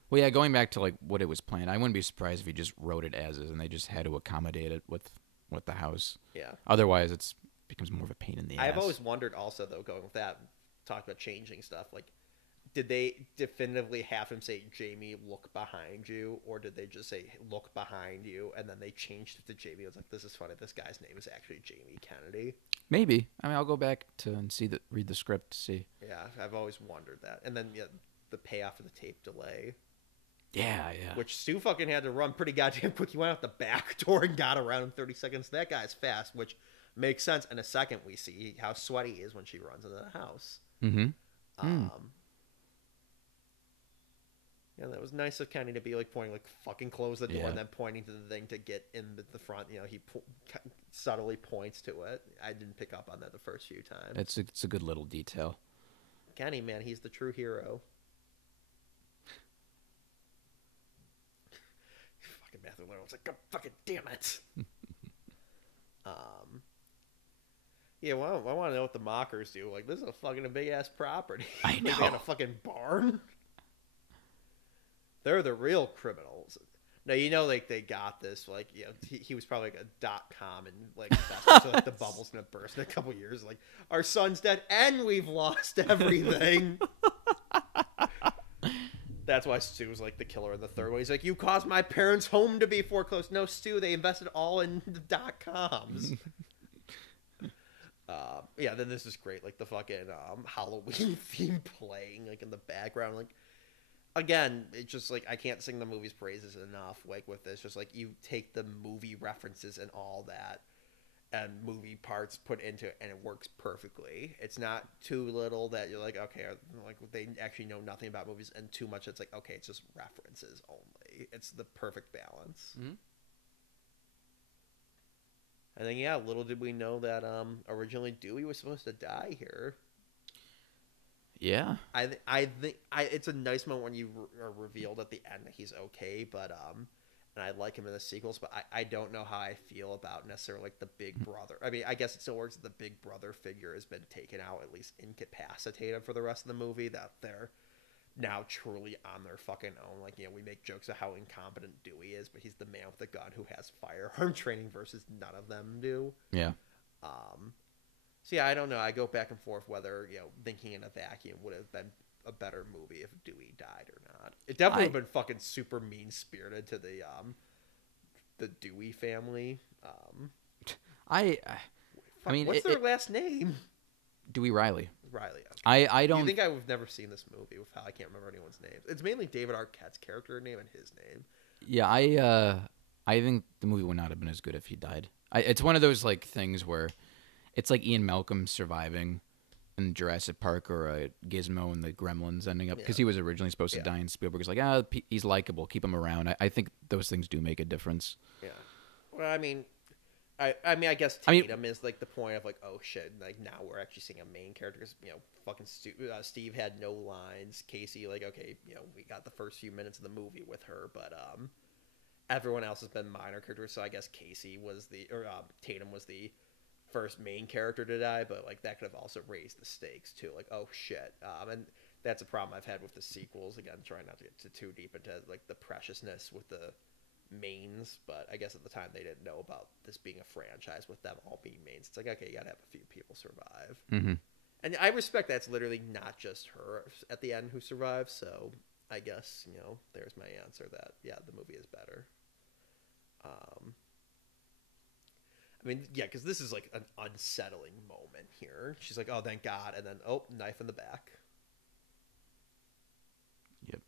Well, yeah, going back to like what it was planned, I wouldn't be surprised if he just wrote it as is, and they just had to accommodate it with the house. Yeah. Otherwise, it becomes more of a pain in the ass. I've always wondered also, though, going with that, talk about changing stuff, like, did they definitively have him say, Jamie, look behind you? Or did they just say, look behind you? And then they changed it to Jamie. I was like, this is funny. This guy's name is actually Jamie Kennedy. Maybe. I mean, I'll go back and read the script to see. Yeah, I've always wondered that. And then the payoff of the tape delay. Yeah. Which Stu fucking had to run pretty goddamn quick. He went out the back door and got around in 30 seconds. That guy's fast, which makes sense. In a second, we see how sweaty he is when she runs into the house. Mm-hmm. Yeah, that was nice of Kenny to be like pointing, like fucking close the door, and then pointing to the thing to get in the front. You know, he subtly points to it. I didn't pick up on that the first few times. It's a good little detail. Kenny, man, he's the true hero. Fucking Matthew Lillard was like, God fucking damn it. Yeah, well, I want to know what the mockers do. Like, this is a fucking big ass property. I know. They got a fucking barn. They're the real criminals. Now, you know, like, they got this, like, you know, he was probably like a .com and, like, so, like, the bubble's gonna burst in a couple years. Like, our son's dead and we've lost everything. That's why Stu was, like, the killer in the third one. He's like, you caused my parents' home to be foreclosed. No, Stu, they invested all in the .coms. Yeah, then this is great. Like, the fucking Halloween theme playing, like, in the background, like, again, it's just like I can't sing the movie's praises enough. Like with this, just like you take the movie references and all that, and movie parts put into it, and it works perfectly. It's not too little that you're like, okay, like they actually know nothing about movies, and too much it's like, okay, it's just references only. It's the perfect balance. Mm-hmm. And then yeah, little did we know that originally Dewey was supposed to die here. Yeah, I think it's a nice moment when you are revealed at the end that he's okay, but and I like him in the sequels, but I don't know how I feel about necessarily like the big brother. I mean, I guess it still works that the big brother figure has been taken out, at least incapacitated for the rest of the movie, that they're now truly on their fucking own. Like, you know, we make jokes of how incompetent Dewey is, but he's the man with the gun who has firearm training versus none of them do. Yeah. So yeah, I don't know. I go back and forth whether, you know, thinking in a vacuum would have been a better movie if Dewey died or not. It definitely would have been fucking super mean spirited to the Dewey family. I mean, what's their last name? Dewey Riley. Riley. Okay. I don't. You think I've never seen this movie with how I can't remember anyone's name? It's mainly David Arquette's character name and his name. Yeah, I think the movie would not have been as good if he died. It's one of those like things where it's like Ian Malcolm surviving in Jurassic Park or Gizmo and the Gremlins ending up because he was originally supposed to die, and Spielberg's like, he's likable, keep him around. I think those things do make a difference. Yeah. Well, I mean, I guess Tatum is like the point of like, oh shit, like now we're actually seeing a main character. Cause, you know, fucking Steve had no lines. Casey, like, okay, you know, we got the first few minutes of the movie with her, but everyone else has been minor characters. So I guess Casey was Tatum was the first main character to die, but like that could have also raised the stakes too. Like, oh shit, and that's a problem I've had with the sequels. Again, trying not to get too deep into like the preciousness with the mains, but I guess at the time they didn't know about this being a franchise with them all being mains. It's like, okay, you gotta have a few people survive, and I respect that's literally not just her at the end who survives. So I guess, you know, there's my answer that yeah, the movie is better. I mean, yeah, because this is like an unsettling moment here. She's like, oh, thank God. And then, oh, knife in the back. Yep.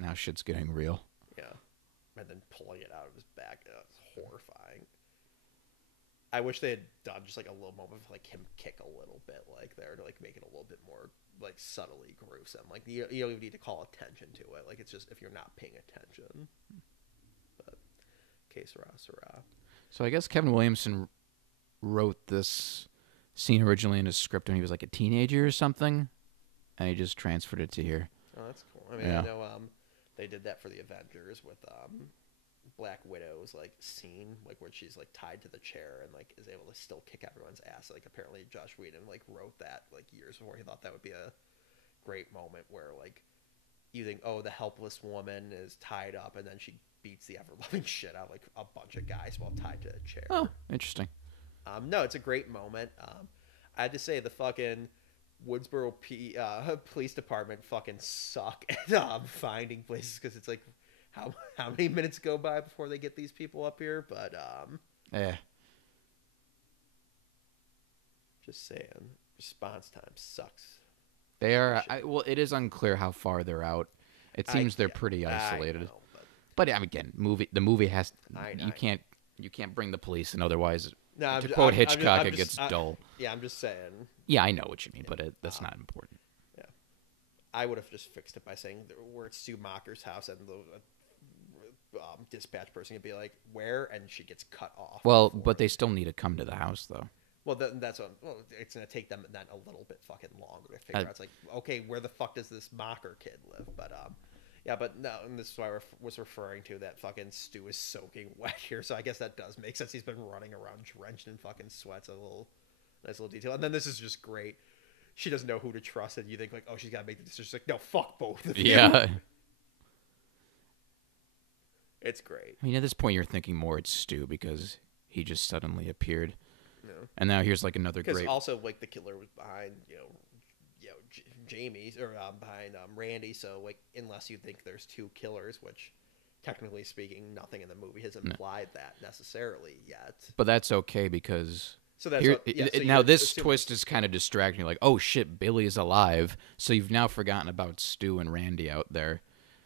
Now shit's getting real. Yeah. And then pulling it out of his back. It's horrifying. I wish they had done just like a little moment of like him kick a little bit like there to like make it a little bit more like subtly gruesome. Like you don't even need to call attention to it. Like it's just if you're not paying attention. But que sera, sera. So I guess Kevin Williamson wrote this scene originally in his script when he was like a teenager or something, and he just transferred it to here. Oh, that's cool. I mean, I know they did that for the Avengers with Black Widow's like scene, like where she's like tied to the chair and like is able to still kick everyone's ass. Like apparently Josh Whedon like wrote that like years before. He thought that would be a great moment where like you think, oh, the helpless woman is tied up, and then she beats the ever-loving shit out of like a bunch of guys while tied to a chair. Oh, interesting. No, it's a great moment. I had to say the fucking Woodsboro police department fucking suck at finding places because it's like how many minutes go by before they get these people up here? But just saying, response time sucks. They are. It is unclear how far they're out. It seems they're pretty isolated. Know, but I mean, again, the movie has. You can't bring the police, and otherwise, to quote Hitchcock, it gets dull. Yeah, I'm just saying. Yeah, I know what you mean, but that's not important. I would have just fixed it by saying we're at Stu Macher's house, and the dispatch person could be like, "Where?" and she gets cut off. Well, but they still need to come to the house, though. Well, that's what. Well, it's gonna take them then a little bit fucking longer to figure out. It's like, okay, where the fuck does this Macher kid live? But yeah, but no, and this is why I was referring to that fucking Stu is soaking wet here. So I guess that does make sense. He's been running around drenched in fucking sweats. Nice little detail. And then this is just great. She doesn't know who to trust, and you think like, oh, she's gotta make the decision. She's like, no, fuck both of you. Yeah. It's great. I mean, at this point, you're thinking more it's Stu because he just suddenly appeared. No. And now here's like another great. Because also like the killer was behind Jamie's or behind Randy. So like unless you think there's two killers, which technically speaking, nothing in the movie has implied that necessarily yet. But that's okay because. So that's here, now this twist is kind of distracting. You're like, oh shit, Billy is alive. So you've now forgotten about Stu and Randy out there.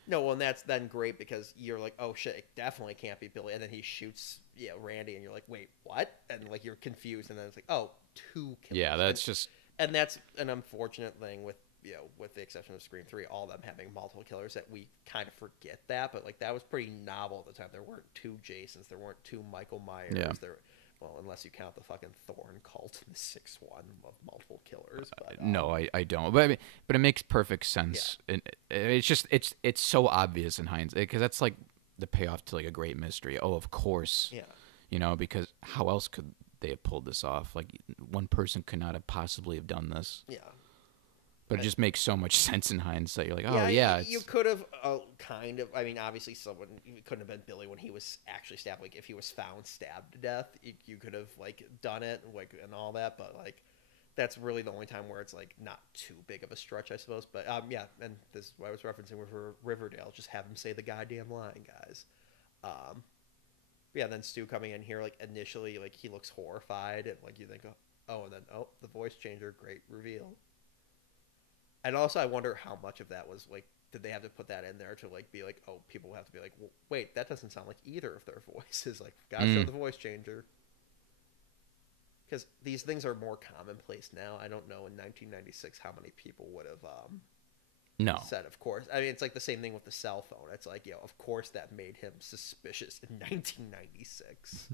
No, well, and that's then great because you're like, oh shit, it definitely can't be Billy, and then he shoots Randy, and you're like, wait, what? And like you're confused, and then it's like, oh, two killers. Yeah, that's and that's an unfortunate thing with with the exception of Scream 3, all of them having multiple killers, that we kind of forget that, but like that was pretty novel at the time. There weren't two Jasons, there weren't two Michael Myers. Yeah. Well, unless you count the fucking Thorn cult in the 6th one of multiple killers. But, no, I don't. But I mean, but it makes perfect sense. Yeah. It's just it's so obvious in hindsight because that's like the payoff to like a great mystery. Oh, of course. Yeah. Because how else could they have pulled this off? Like one person could not have possibly have done this. Yeah. But it just makes so much sense in hindsight. You're like, oh you could have kind of. I mean, obviously, it couldn't have been Billy when he was actually stabbed. Like, if he was found stabbed to death, you could have like done it, like and all that. But like, that's really the only time where it's like not too big of a stretch, I suppose. But yeah, and this is what I was referencing with Riverdale. Just have him say the goddamn line, guys. Yeah. Then Stu coming in here, like initially, like he looks horrified, and like you think, oh, and then the voice changer, great reveal. And also, I wonder how much of that was, like, did they have to put that in there to, like, be like, oh, people have to be like, well, wait, that doesn't sound like either of their voices. Like, gotta show the voice changer. Because these things are more commonplace now. I don't know in 1996 how many people would have said, of course. I mean, it's like the same thing with the cell phone. It's like, of course that made him suspicious in 1996.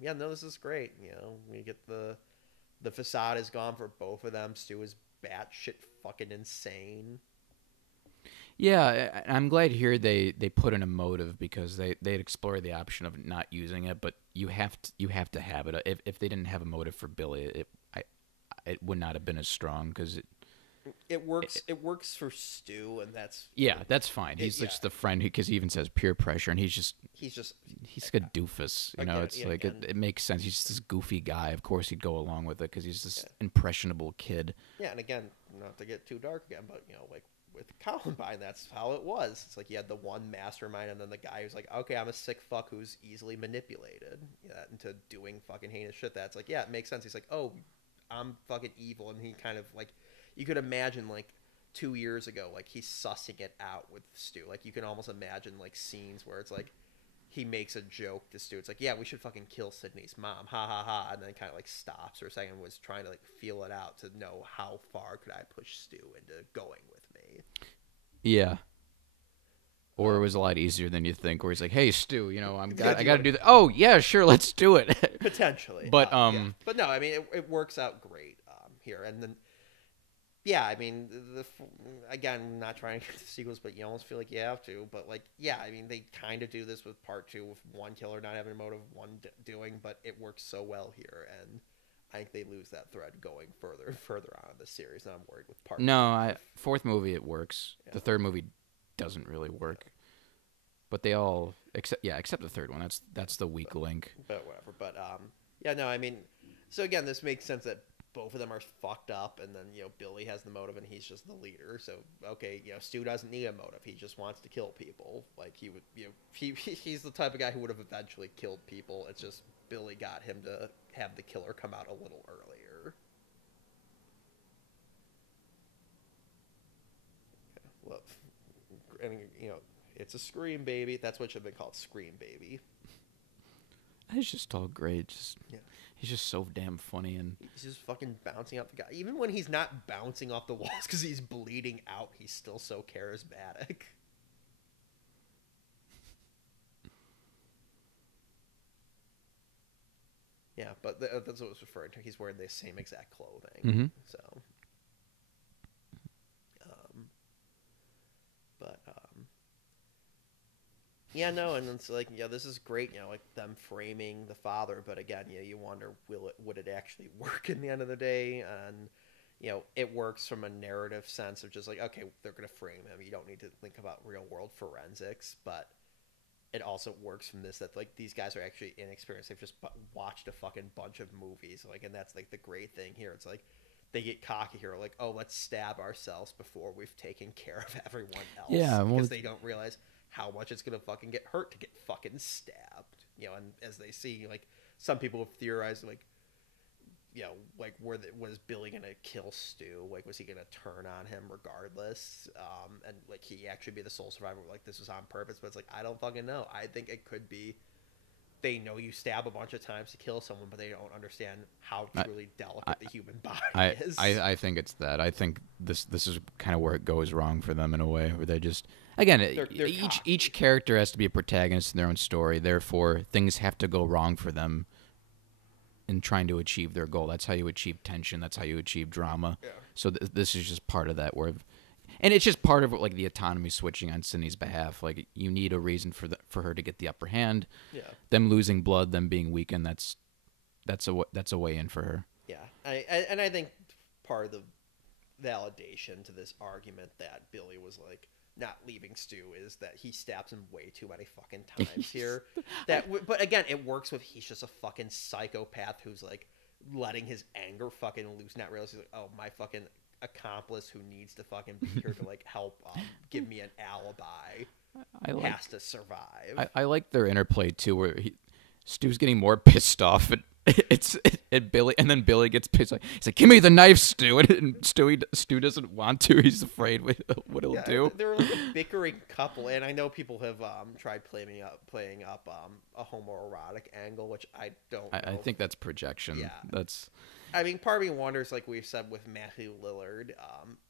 Yeah, no, this is great. We get the facade is gone for both of them. Stu is batshit fucking insane. Yeah, I'm glad here they put in a motive because they'd explore the option of not using it, but you have to have it. If they didn't have a motive for Billy, it would not have been as strong because it works. It works for Stu, and that's fine. He's just the friend because he even says peer pressure, and he's a doofus. It makes sense. He's just this goofy guy. Of course, he'd go along with it because he's this impressionable kid. Yeah, and again, not to get too dark again, but like with Columbine, that's how it was. It's like you had the one mastermind, and then the guy who's like, okay, I'm a sick fuck who's easily manipulated into doing fucking heinous shit. That's like, yeah, it makes sense. He's like, oh, I'm fucking evil, and he kind of like. You could imagine, like, 2 years ago, like, he's sussing it out with Stu. Like, you can almost imagine, like, scenes where it's, like, he makes a joke to Stu. It's like, yeah, we should fucking kill Sydney's mom. Ha, ha, ha. And then kind of, like, stops for a second and was trying to, like, feel it out to know how far could I push Stu into going with me. Yeah. Or it was a lot easier than you think, where he's like, hey, Stu, I got to do that. Oh, yeah, sure, let's do it. Potentially. But, But no, I mean, it works out great here. And then... Yeah, I mean, again, not trying to get the sequels, but you almost feel like you have to. But, like, yeah, I mean, they kind of do this with part 2 with one killer not having a motive, one doing, but it works so well here. And I think they lose that thread going further and further on in the series. And I'm worried with part 2. No, fourth movie, it works. Yeah. The third movie doesn't really work. But they all, except the third one. That's the weak link. But whatever. But, yeah, no, I mean, so again, this makes sense that both of them are fucked up, and then Billy has the motive, and he's just the leader. So okay, Stu doesn't need a motive; he just wants to kill people. Like he would, he's the type of guy who would have eventually killed people. It's just Billy got him to have the killer come out a little earlier. Yeah, well, and it's a Scream baby. That's what should have been called, Scream baby. It's just all great. He's just so damn funny, and he's just fucking bouncing off the guy. Even when he's not bouncing off the walls because he's bleeding out, he's still so charismatic. Yeah, but that's what I was referring to. He's wearing the same exact clothing. Mm-hmm. So, yeah, no, and it's like, this is great, like them framing the father, but again, you wonder, would it actually work in the end of the day? And, it works from a narrative sense of just like, okay, they're going to frame him. You don't need to think about real world forensics, but it also works from this that like these guys are actually inexperienced. They've just watched a fucking bunch of movies, like, and that's like the great thing here. It's like they get cocky here, like, oh, let's stab ourselves before we've taken care of everyone else. Yeah, because they don't realize how much it's gonna fucking get hurt to get fucking stabbed. And as they see, like, some people have theorized, like, like, was Billy gonna kill Stu? Like, was he gonna turn on him regardless? And like he actually be the sole survivor? Like, this was on purpose, but it's like, I don't fucking know. I think it could be they know you stab a bunch of times to kill someone, but they don't understand how truly delicate the human body is. I think it's that. I think this is kind of where it goes wrong for them in a way, where they just, again, they're each character has to be a protagonist in their own story. Therefore, things have to go wrong for them in trying to achieve their goal. That's how you achieve tension. That's how you achieve drama. Yeah. So this is just part of that. And it's just part of like the autonomy switching on Sydney's behalf. Like, you need a reason for her to get the upper hand. Yeah. Them losing blood, them being weakened. That's a way in for her. Yeah, I think part of the validation to this argument that Billy was like not leaving Stu is that he stabs him way too many fucking times here. But again, it works with he's just a fucking psychopath who's like letting his anger fucking loose, not realizing like, oh, my fucking accomplice who needs to fucking be here to like help give me an alibi has to survive. I like their interplay too, where Stu's getting more pissed off at Billy, and then Billy gets pissed. He's like, "Give me the knife, Stu," and Stu doesn't want to. He's afraid what he'll do. They're like a bickering couple, and I know people have tried playing up a homoerotic angle, which I don't. I think that's projection. Yeah, that's. I mean, part of me wonders, like we've said with Matthew Lillard,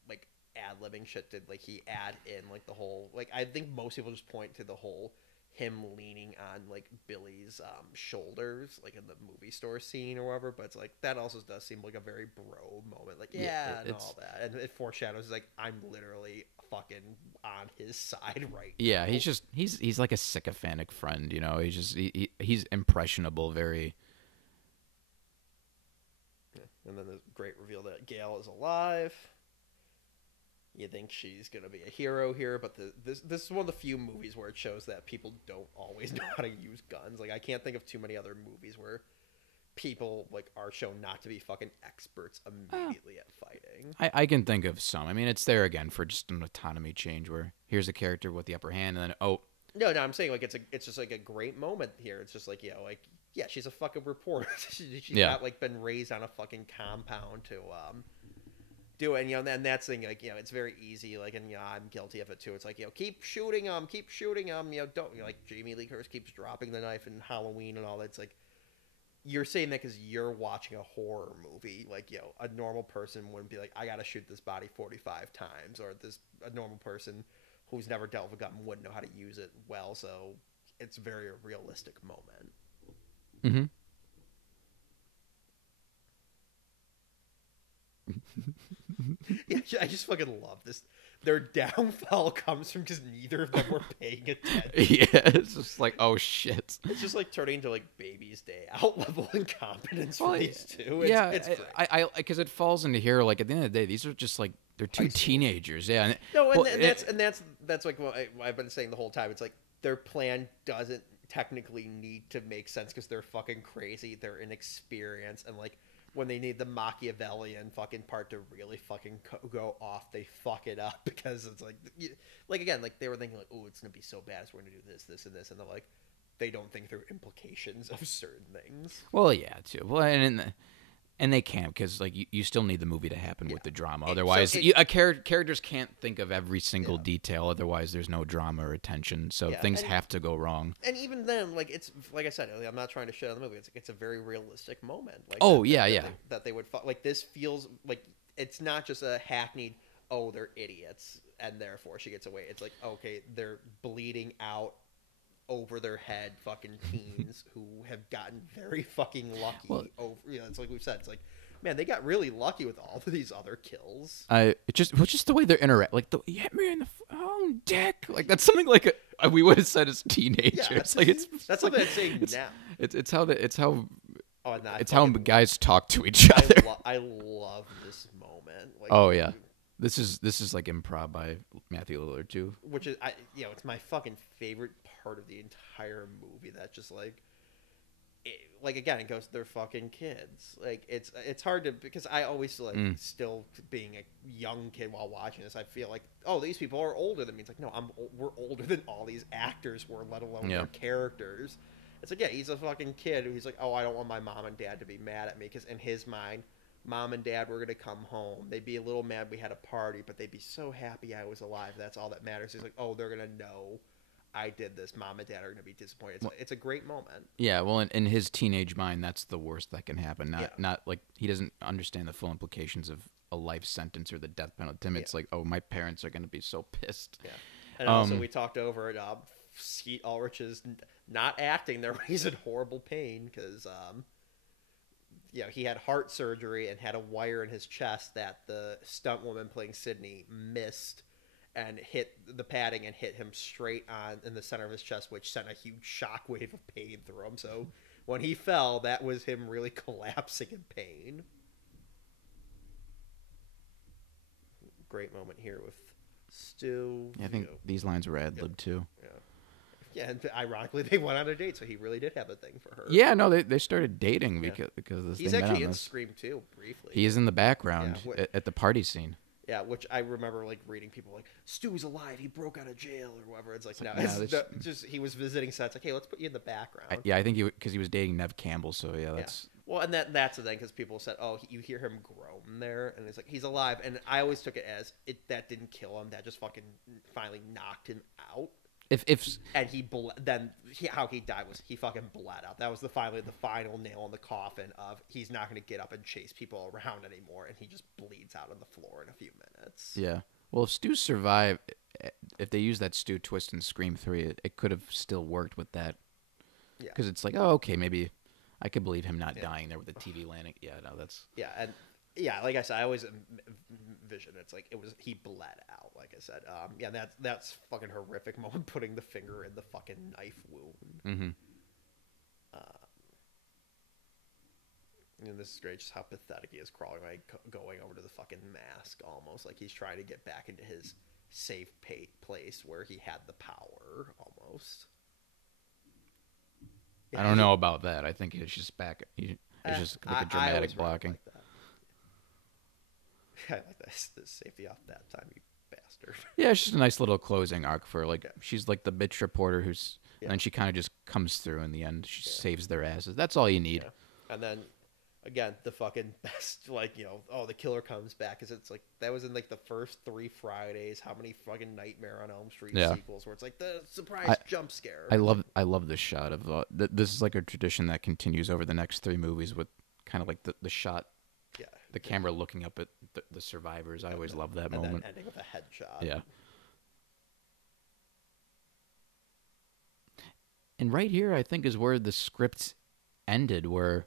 like ad-libbing shit. Did like he add in like the whole like I think most people just point to the whole him leaning on like Billy's shoulders, like in the movie store scene or whatever. But it's like that also does seem like a very bro moment, like and all that, and it foreshadows like I'm literally fucking on his side right now. Yeah, he's like a sycophantic friend, he's impressionable, very. And then the great reveal that Gail is alive. You think she's going to be a hero here, but this is one of the few movies where it shows that people don't always know how to use guns. Like, I can't think of too many other movies where people like are shown not to be fucking experts immediately at fighting. I can think of some. I mean, it's there again for just an autonomy change where here's a character with the upper hand, and then No, I'm saying like it's just like a great moment here. It's just like yeah, she's a fucking reporter. She's not like been raised on a fucking compound to do it. And that's the thing, like, it's very easy, like, and I'm guilty of it too. It's like, keep shooting them, don't, like Jamie Lee Curtis keeps dropping the knife in Halloween and all that. It's like, you're saying that because you're watching a horror movie. Like, a normal person wouldn't be like, I gotta shoot this body 45 times, or a normal person who's never dealt with a gun wouldn't know how to use it well. So it's a very realistic moment. Mm-hmm. Yeah, I just fucking love this. Their downfall comes from because neither of them were paying attention. Yeah, it's just like, oh shit. It's just like turning into like Baby's Day Out level incompetence for these two. It's great. I because it falls into here. Like at the end of the day, these are just like they're two teenagers. Yeah. That's like what I've been saying the whole time. It's like their plan doesn't technically need to make sense because they're fucking crazy. They're inexperienced, and like when they need the Machiavellian fucking part to really fucking go off, they fuck it up because it's like again, like they were thinking like, oh, it's gonna be so bad, so we're gonna do this, this, and this, and they're like, they don't think through implications of certain things. Well, yeah, too. Well, And they can't, because like you still need the movie to happen with the drama. Otherwise, characters can't think of every single detail. Otherwise, there's no drama or attention. So things have to go wrong. And even then, like it's like I said, I'm not trying to shit on the movie. It's a very realistic moment. Like that they would like this feels like it's not just a hackneyed. Oh, they're idiots, and therefore she gets away. It's like okay, they're bleeding out over their head fucking teens who have gotten very fucking lucky. Well, it's like we've said. It's like, man, they got really lucky with all of these other kills. Just the way they're interact. Like, you hit me in the dick. Like, that's something like we would have said as teenagers. Yeah, that's something I'd say now. It's how guys talk to each other. I love this moment. Like, oh yeah. This is like improv by Matthew Lillard too. Which is it's my fucking favorite part of the entire movie. That just like again, it goes they're fucking kids. Like it's hard to, because I always like still being a young kid while watching this, I feel like, oh, these people are older than me. It's like, no, we're older than all these actors were, let alone their characters. It's like, yeah, he's a fucking kid who's like, oh, I don't want my mom and dad to be mad at me, because in his mind, Mom and Dad were going to come home. They'd be a little mad we had a party, but they'd be so happy I was alive. That's all that matters. He's like, oh, they're going to know I did this. Mom and Dad are going to be disappointed. It's a great moment. Yeah, well, in his teenage mind, that's the worst that can happen. Not like he doesn't understand the full implications of a life sentence or the death penalty. To him, it's like, oh, my parents are going to be so pissed. Yeah. And also, we talked over it. Skeet Ulrich is not acting there when he's in horrible pain because... he had heart surgery and had a wire in his chest that the stunt woman playing Sydney missed and hit the padding and hit him straight on in the center of his chest, which sent a huge shockwave of pain through him. So when he fell, that was him really collapsing in pain. Great moment here with Stu. Yeah, I think these lines were ad-libbed too. Yeah. Yeah, and ironically, they went on a date, so he really did have a thing for her. Yeah, no, they started dating because this he's thing actually in Scream 2, briefly. He is in the background at the party scene. Yeah, which I remember like reading people like, Stu's alive, he broke out of jail or whatever. It's like, just he was visiting sets. Like, hey, let's put you in the background. I think because he was dating Neve Campbell, so that's... Yeah. Well, and that's the thing, because people said, oh, you hear him groan there, and it's like, he's alive. And I always took it as, that didn't kill him, that just fucking finally knocked him out. How he died was he fucking bled out. That was the final nail in the coffin of he's not going to get up and chase people around anymore, and he just bleeds out on the floor in a few minutes. Yeah. Well, if Stu survived, if they used that Stu twist in Scream 3, it could have still worked with that. Yeah. Because it's like, oh, okay, maybe I could believe him not dying there with the TV landing. Yeah, no, that's... Yeah, and... Yeah, like I said, I always envision it's like he bled out. Like I said, that's fucking horrific moment, putting the finger in the fucking knife wound. Mm-hmm. And this is great, just how pathetic he is crawling, like going over to the fucking mask, almost like he's trying to get back into his safe place where he had the power, almost. I don't know about that. I think it's just back. It's just like a dramatic blocking. Like that. I like that. The safety off that time, you bastard. Yeah, it's just a nice little closing arc for she's like the bitch reporter who's, and then she kind of just comes through in the end. She saves their asses. That's all you need. Yeah. And then, again, the fucking best, the killer comes back, because it's like, that was in like the first 3 Fridays. How many fucking Nightmare on Elm Street sequels where it's like the surprise jump scare. I love this shot of, this is like a tradition that continues over the next 3 movies with kind of like the shot. Yeah, the camera looking up at the survivors. I always love that moment. And then ending with a headshot. Yeah. And right here, I think, is where the script ended, where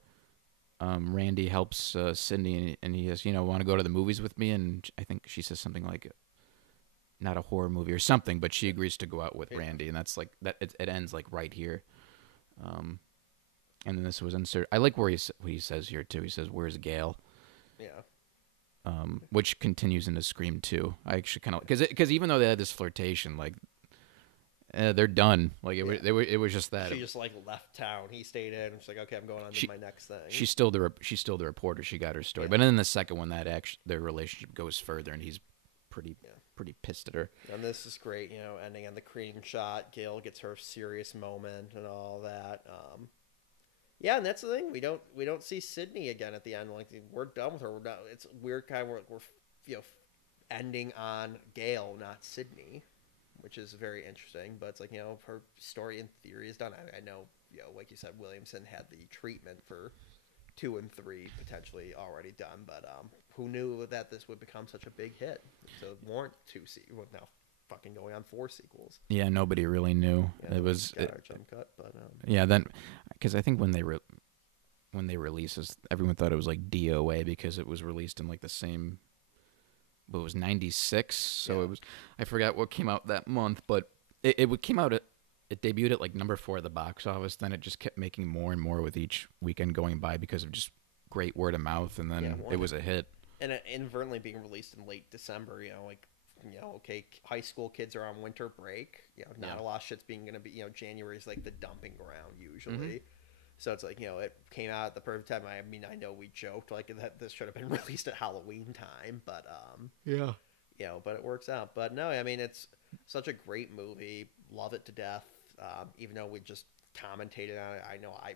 Randy helps Sydney, and he says, want to go to the movies with me? And I think she says something like, not a horror movie or something, but she agrees to go out with Randy, and that's like that. It ends like right here. And then this was inserted. I like what he says here too. He says, "Where's Gail?" Yeah. Which continues into Scream 2. I actually kind of, because even though they had this flirtation, like they're done. Like it was just that. She just like left town. He stayed in. She's like, okay, I'm going on to my next thing. She's still the reporter. She got her story. But in the second one, their relationship goes further, and he's pretty pissed at her. And this is great, ending on the cream shot. Gail gets her serious moment and all that. Yeah, and that's the thing. We don't see Sydney again at the end. Like, we're done with her. We're not. It's weird. Kind of we're ending on Gale, not Sydney, which is very interesting. But it's like, her story in theory is done. I know, like you said, Williamson had the treatment for 2 and 3 potentially already done. But who knew that this would become such a big hit? So warrant 2 sequels. Now fucking going on 4 sequels. Yeah, nobody really knew. Yeah, it was our jump cut, but yeah. Then, because I think when they released this, everyone thought it was like DOA because it was released in like the same. But it was 96, so it was. I forgot what came out that month, but it came out. It debuted at like number 4 at the box office. Then it just kept making more and more with each weekend going by because of just great word of mouth, and then it was a hit. And inadvertently being released in late December, okay, high school kids are on winter break. Not a lot of shit's going to be. January is like the dumping ground usually. Mm-hmm. So it's like, it came out at the perfect time. I mean, I know we joked like that this should have been released at Halloween time, but but it works out. But no, I mean, it's such a great movie. Love it to death. Even though we just commentated on it, I know I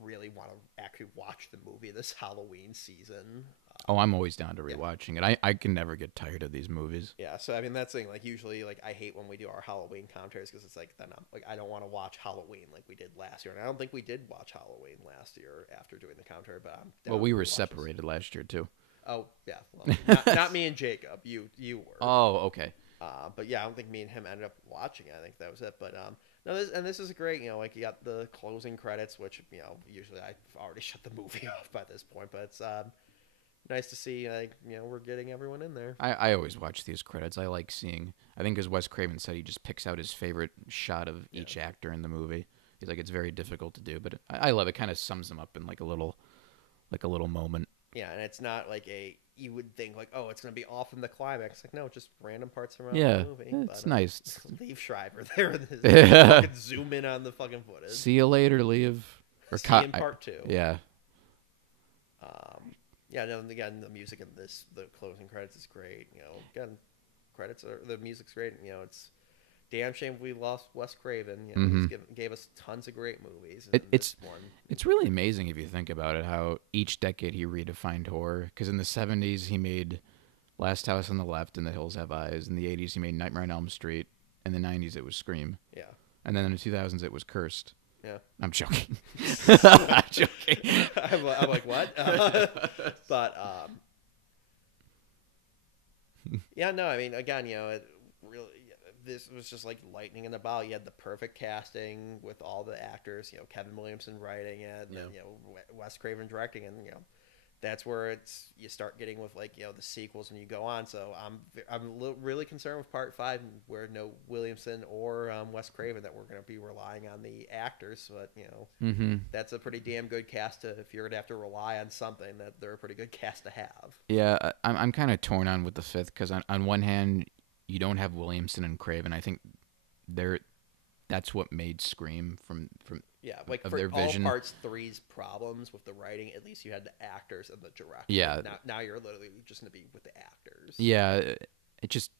really want to actually watch the movie this Halloween season. I'm always down to rewatching it. I can never get tired of these movies. Yeah, so I mean that's the thing. Like usually, like I hate when we do our Halloween commentaries because it's like then I don't want to watch Halloween like we did last year, and I don't think we did watch Halloween last year after doing the commentary. But we were separated last year too. Oh yeah, well, not me and Jacob. You were. Oh okay. But yeah, I don't think me and him ended up watching it. I think that was it. But no, this is great. Like you got the closing credits, which usually I've already shut the movie off by this point, but it's nice to see, we're getting everyone in there. I always watch these credits. I like seeing. I think as Wes Craven said, he just picks out his favorite shot of each actor in the movie. He's like, it's very difficult to do, but I love it. Kind of sums them up in like a little moment. Yeah, and it's not like you would think like, oh, it's gonna be off in the climax. Like, no, just random parts around the movie. It's nice. Leave Shriver there. Fucking zoom in on the fucking footage. See you later, Leave. Or see you in part 2. Yeah. Yeah, no, and again, the music in the closing credits is great. Again, the music's great. It's damn shame we lost Wes Craven. He gave us tons of great movies. It's really amazing if you think about it, how each decade he redefined horror. Because in the 70s, he made Last House on the Left and The Hills Have Eyes. In the 80s, he made Nightmare on Elm Street. In the 90s, it was Scream. Yeah. And then in the 2000s, it was Cursed. Yeah. I'm joking. I'm joking. I'm like, what? But, yeah, no, I mean, again, it really, this was just like lightning in the bottle. You had the perfect casting with all the actors, Kevin Williamson writing it, and then, Wes Craven directing, and, that's where you start getting with like, the sequels and you go on. So I'm really concerned with part 5 where no Williamson or Wes Craven, that we're going to be relying on the actors. But, that's a pretty damn good cast if you're going to have to rely on something, that they're a pretty good cast to have. Yeah, I'm kind of torn on with the 5th because on one hand, you don't have Williamson and Craven. I think that's what made Scream from yeah, like of for their all vision. Parts 3's problems with the writing, at least you had the actors and the director. Yeah. Now you're literally just going to be with the actors. Yeah, it just.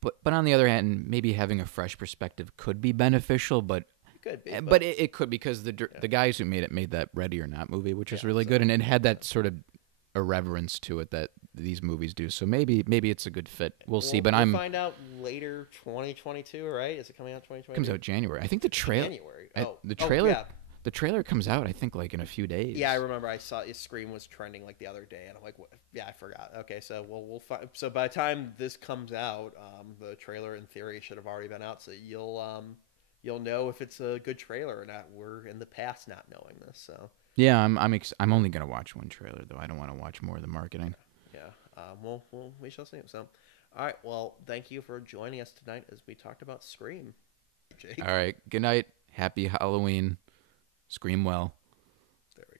But on the other hand, maybe having a fresh perspective could be beneficial, but. It could be. But it could, because the guys who made that Ready or Not movie, which is really good, and it had that sort of irreverence to it that these movies do. So maybe it's a good fit. We'll see. But we'll find out later 2022, right? Is it coming out 2022? It comes out January. I think the trailer. January. The trailer. Yeah. The trailer comes out, I think, like in a few days. Yeah, I remember I saw Scream was trending like the other day, and I'm like, what? Yeah, I forgot. Okay, so we'll find. So by the time this comes out, the trailer in theory should have already been out. So you'll know if it's a good trailer or not. We're in the past not knowing this, so. Yeah, I'm only gonna watch one trailer though. I don't want to watch more of the marketing. Yeah. We shall see. So, all right. Well, thank you for joining us tonight as we talked about Scream. Jake. All right. Good night. Happy Halloween. Scream well. There we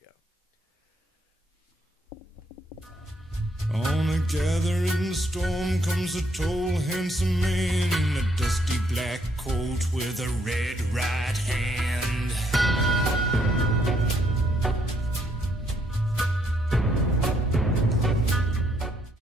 go. On a gathering storm comes a tall, handsome man in a dusty black coat with a red right hand.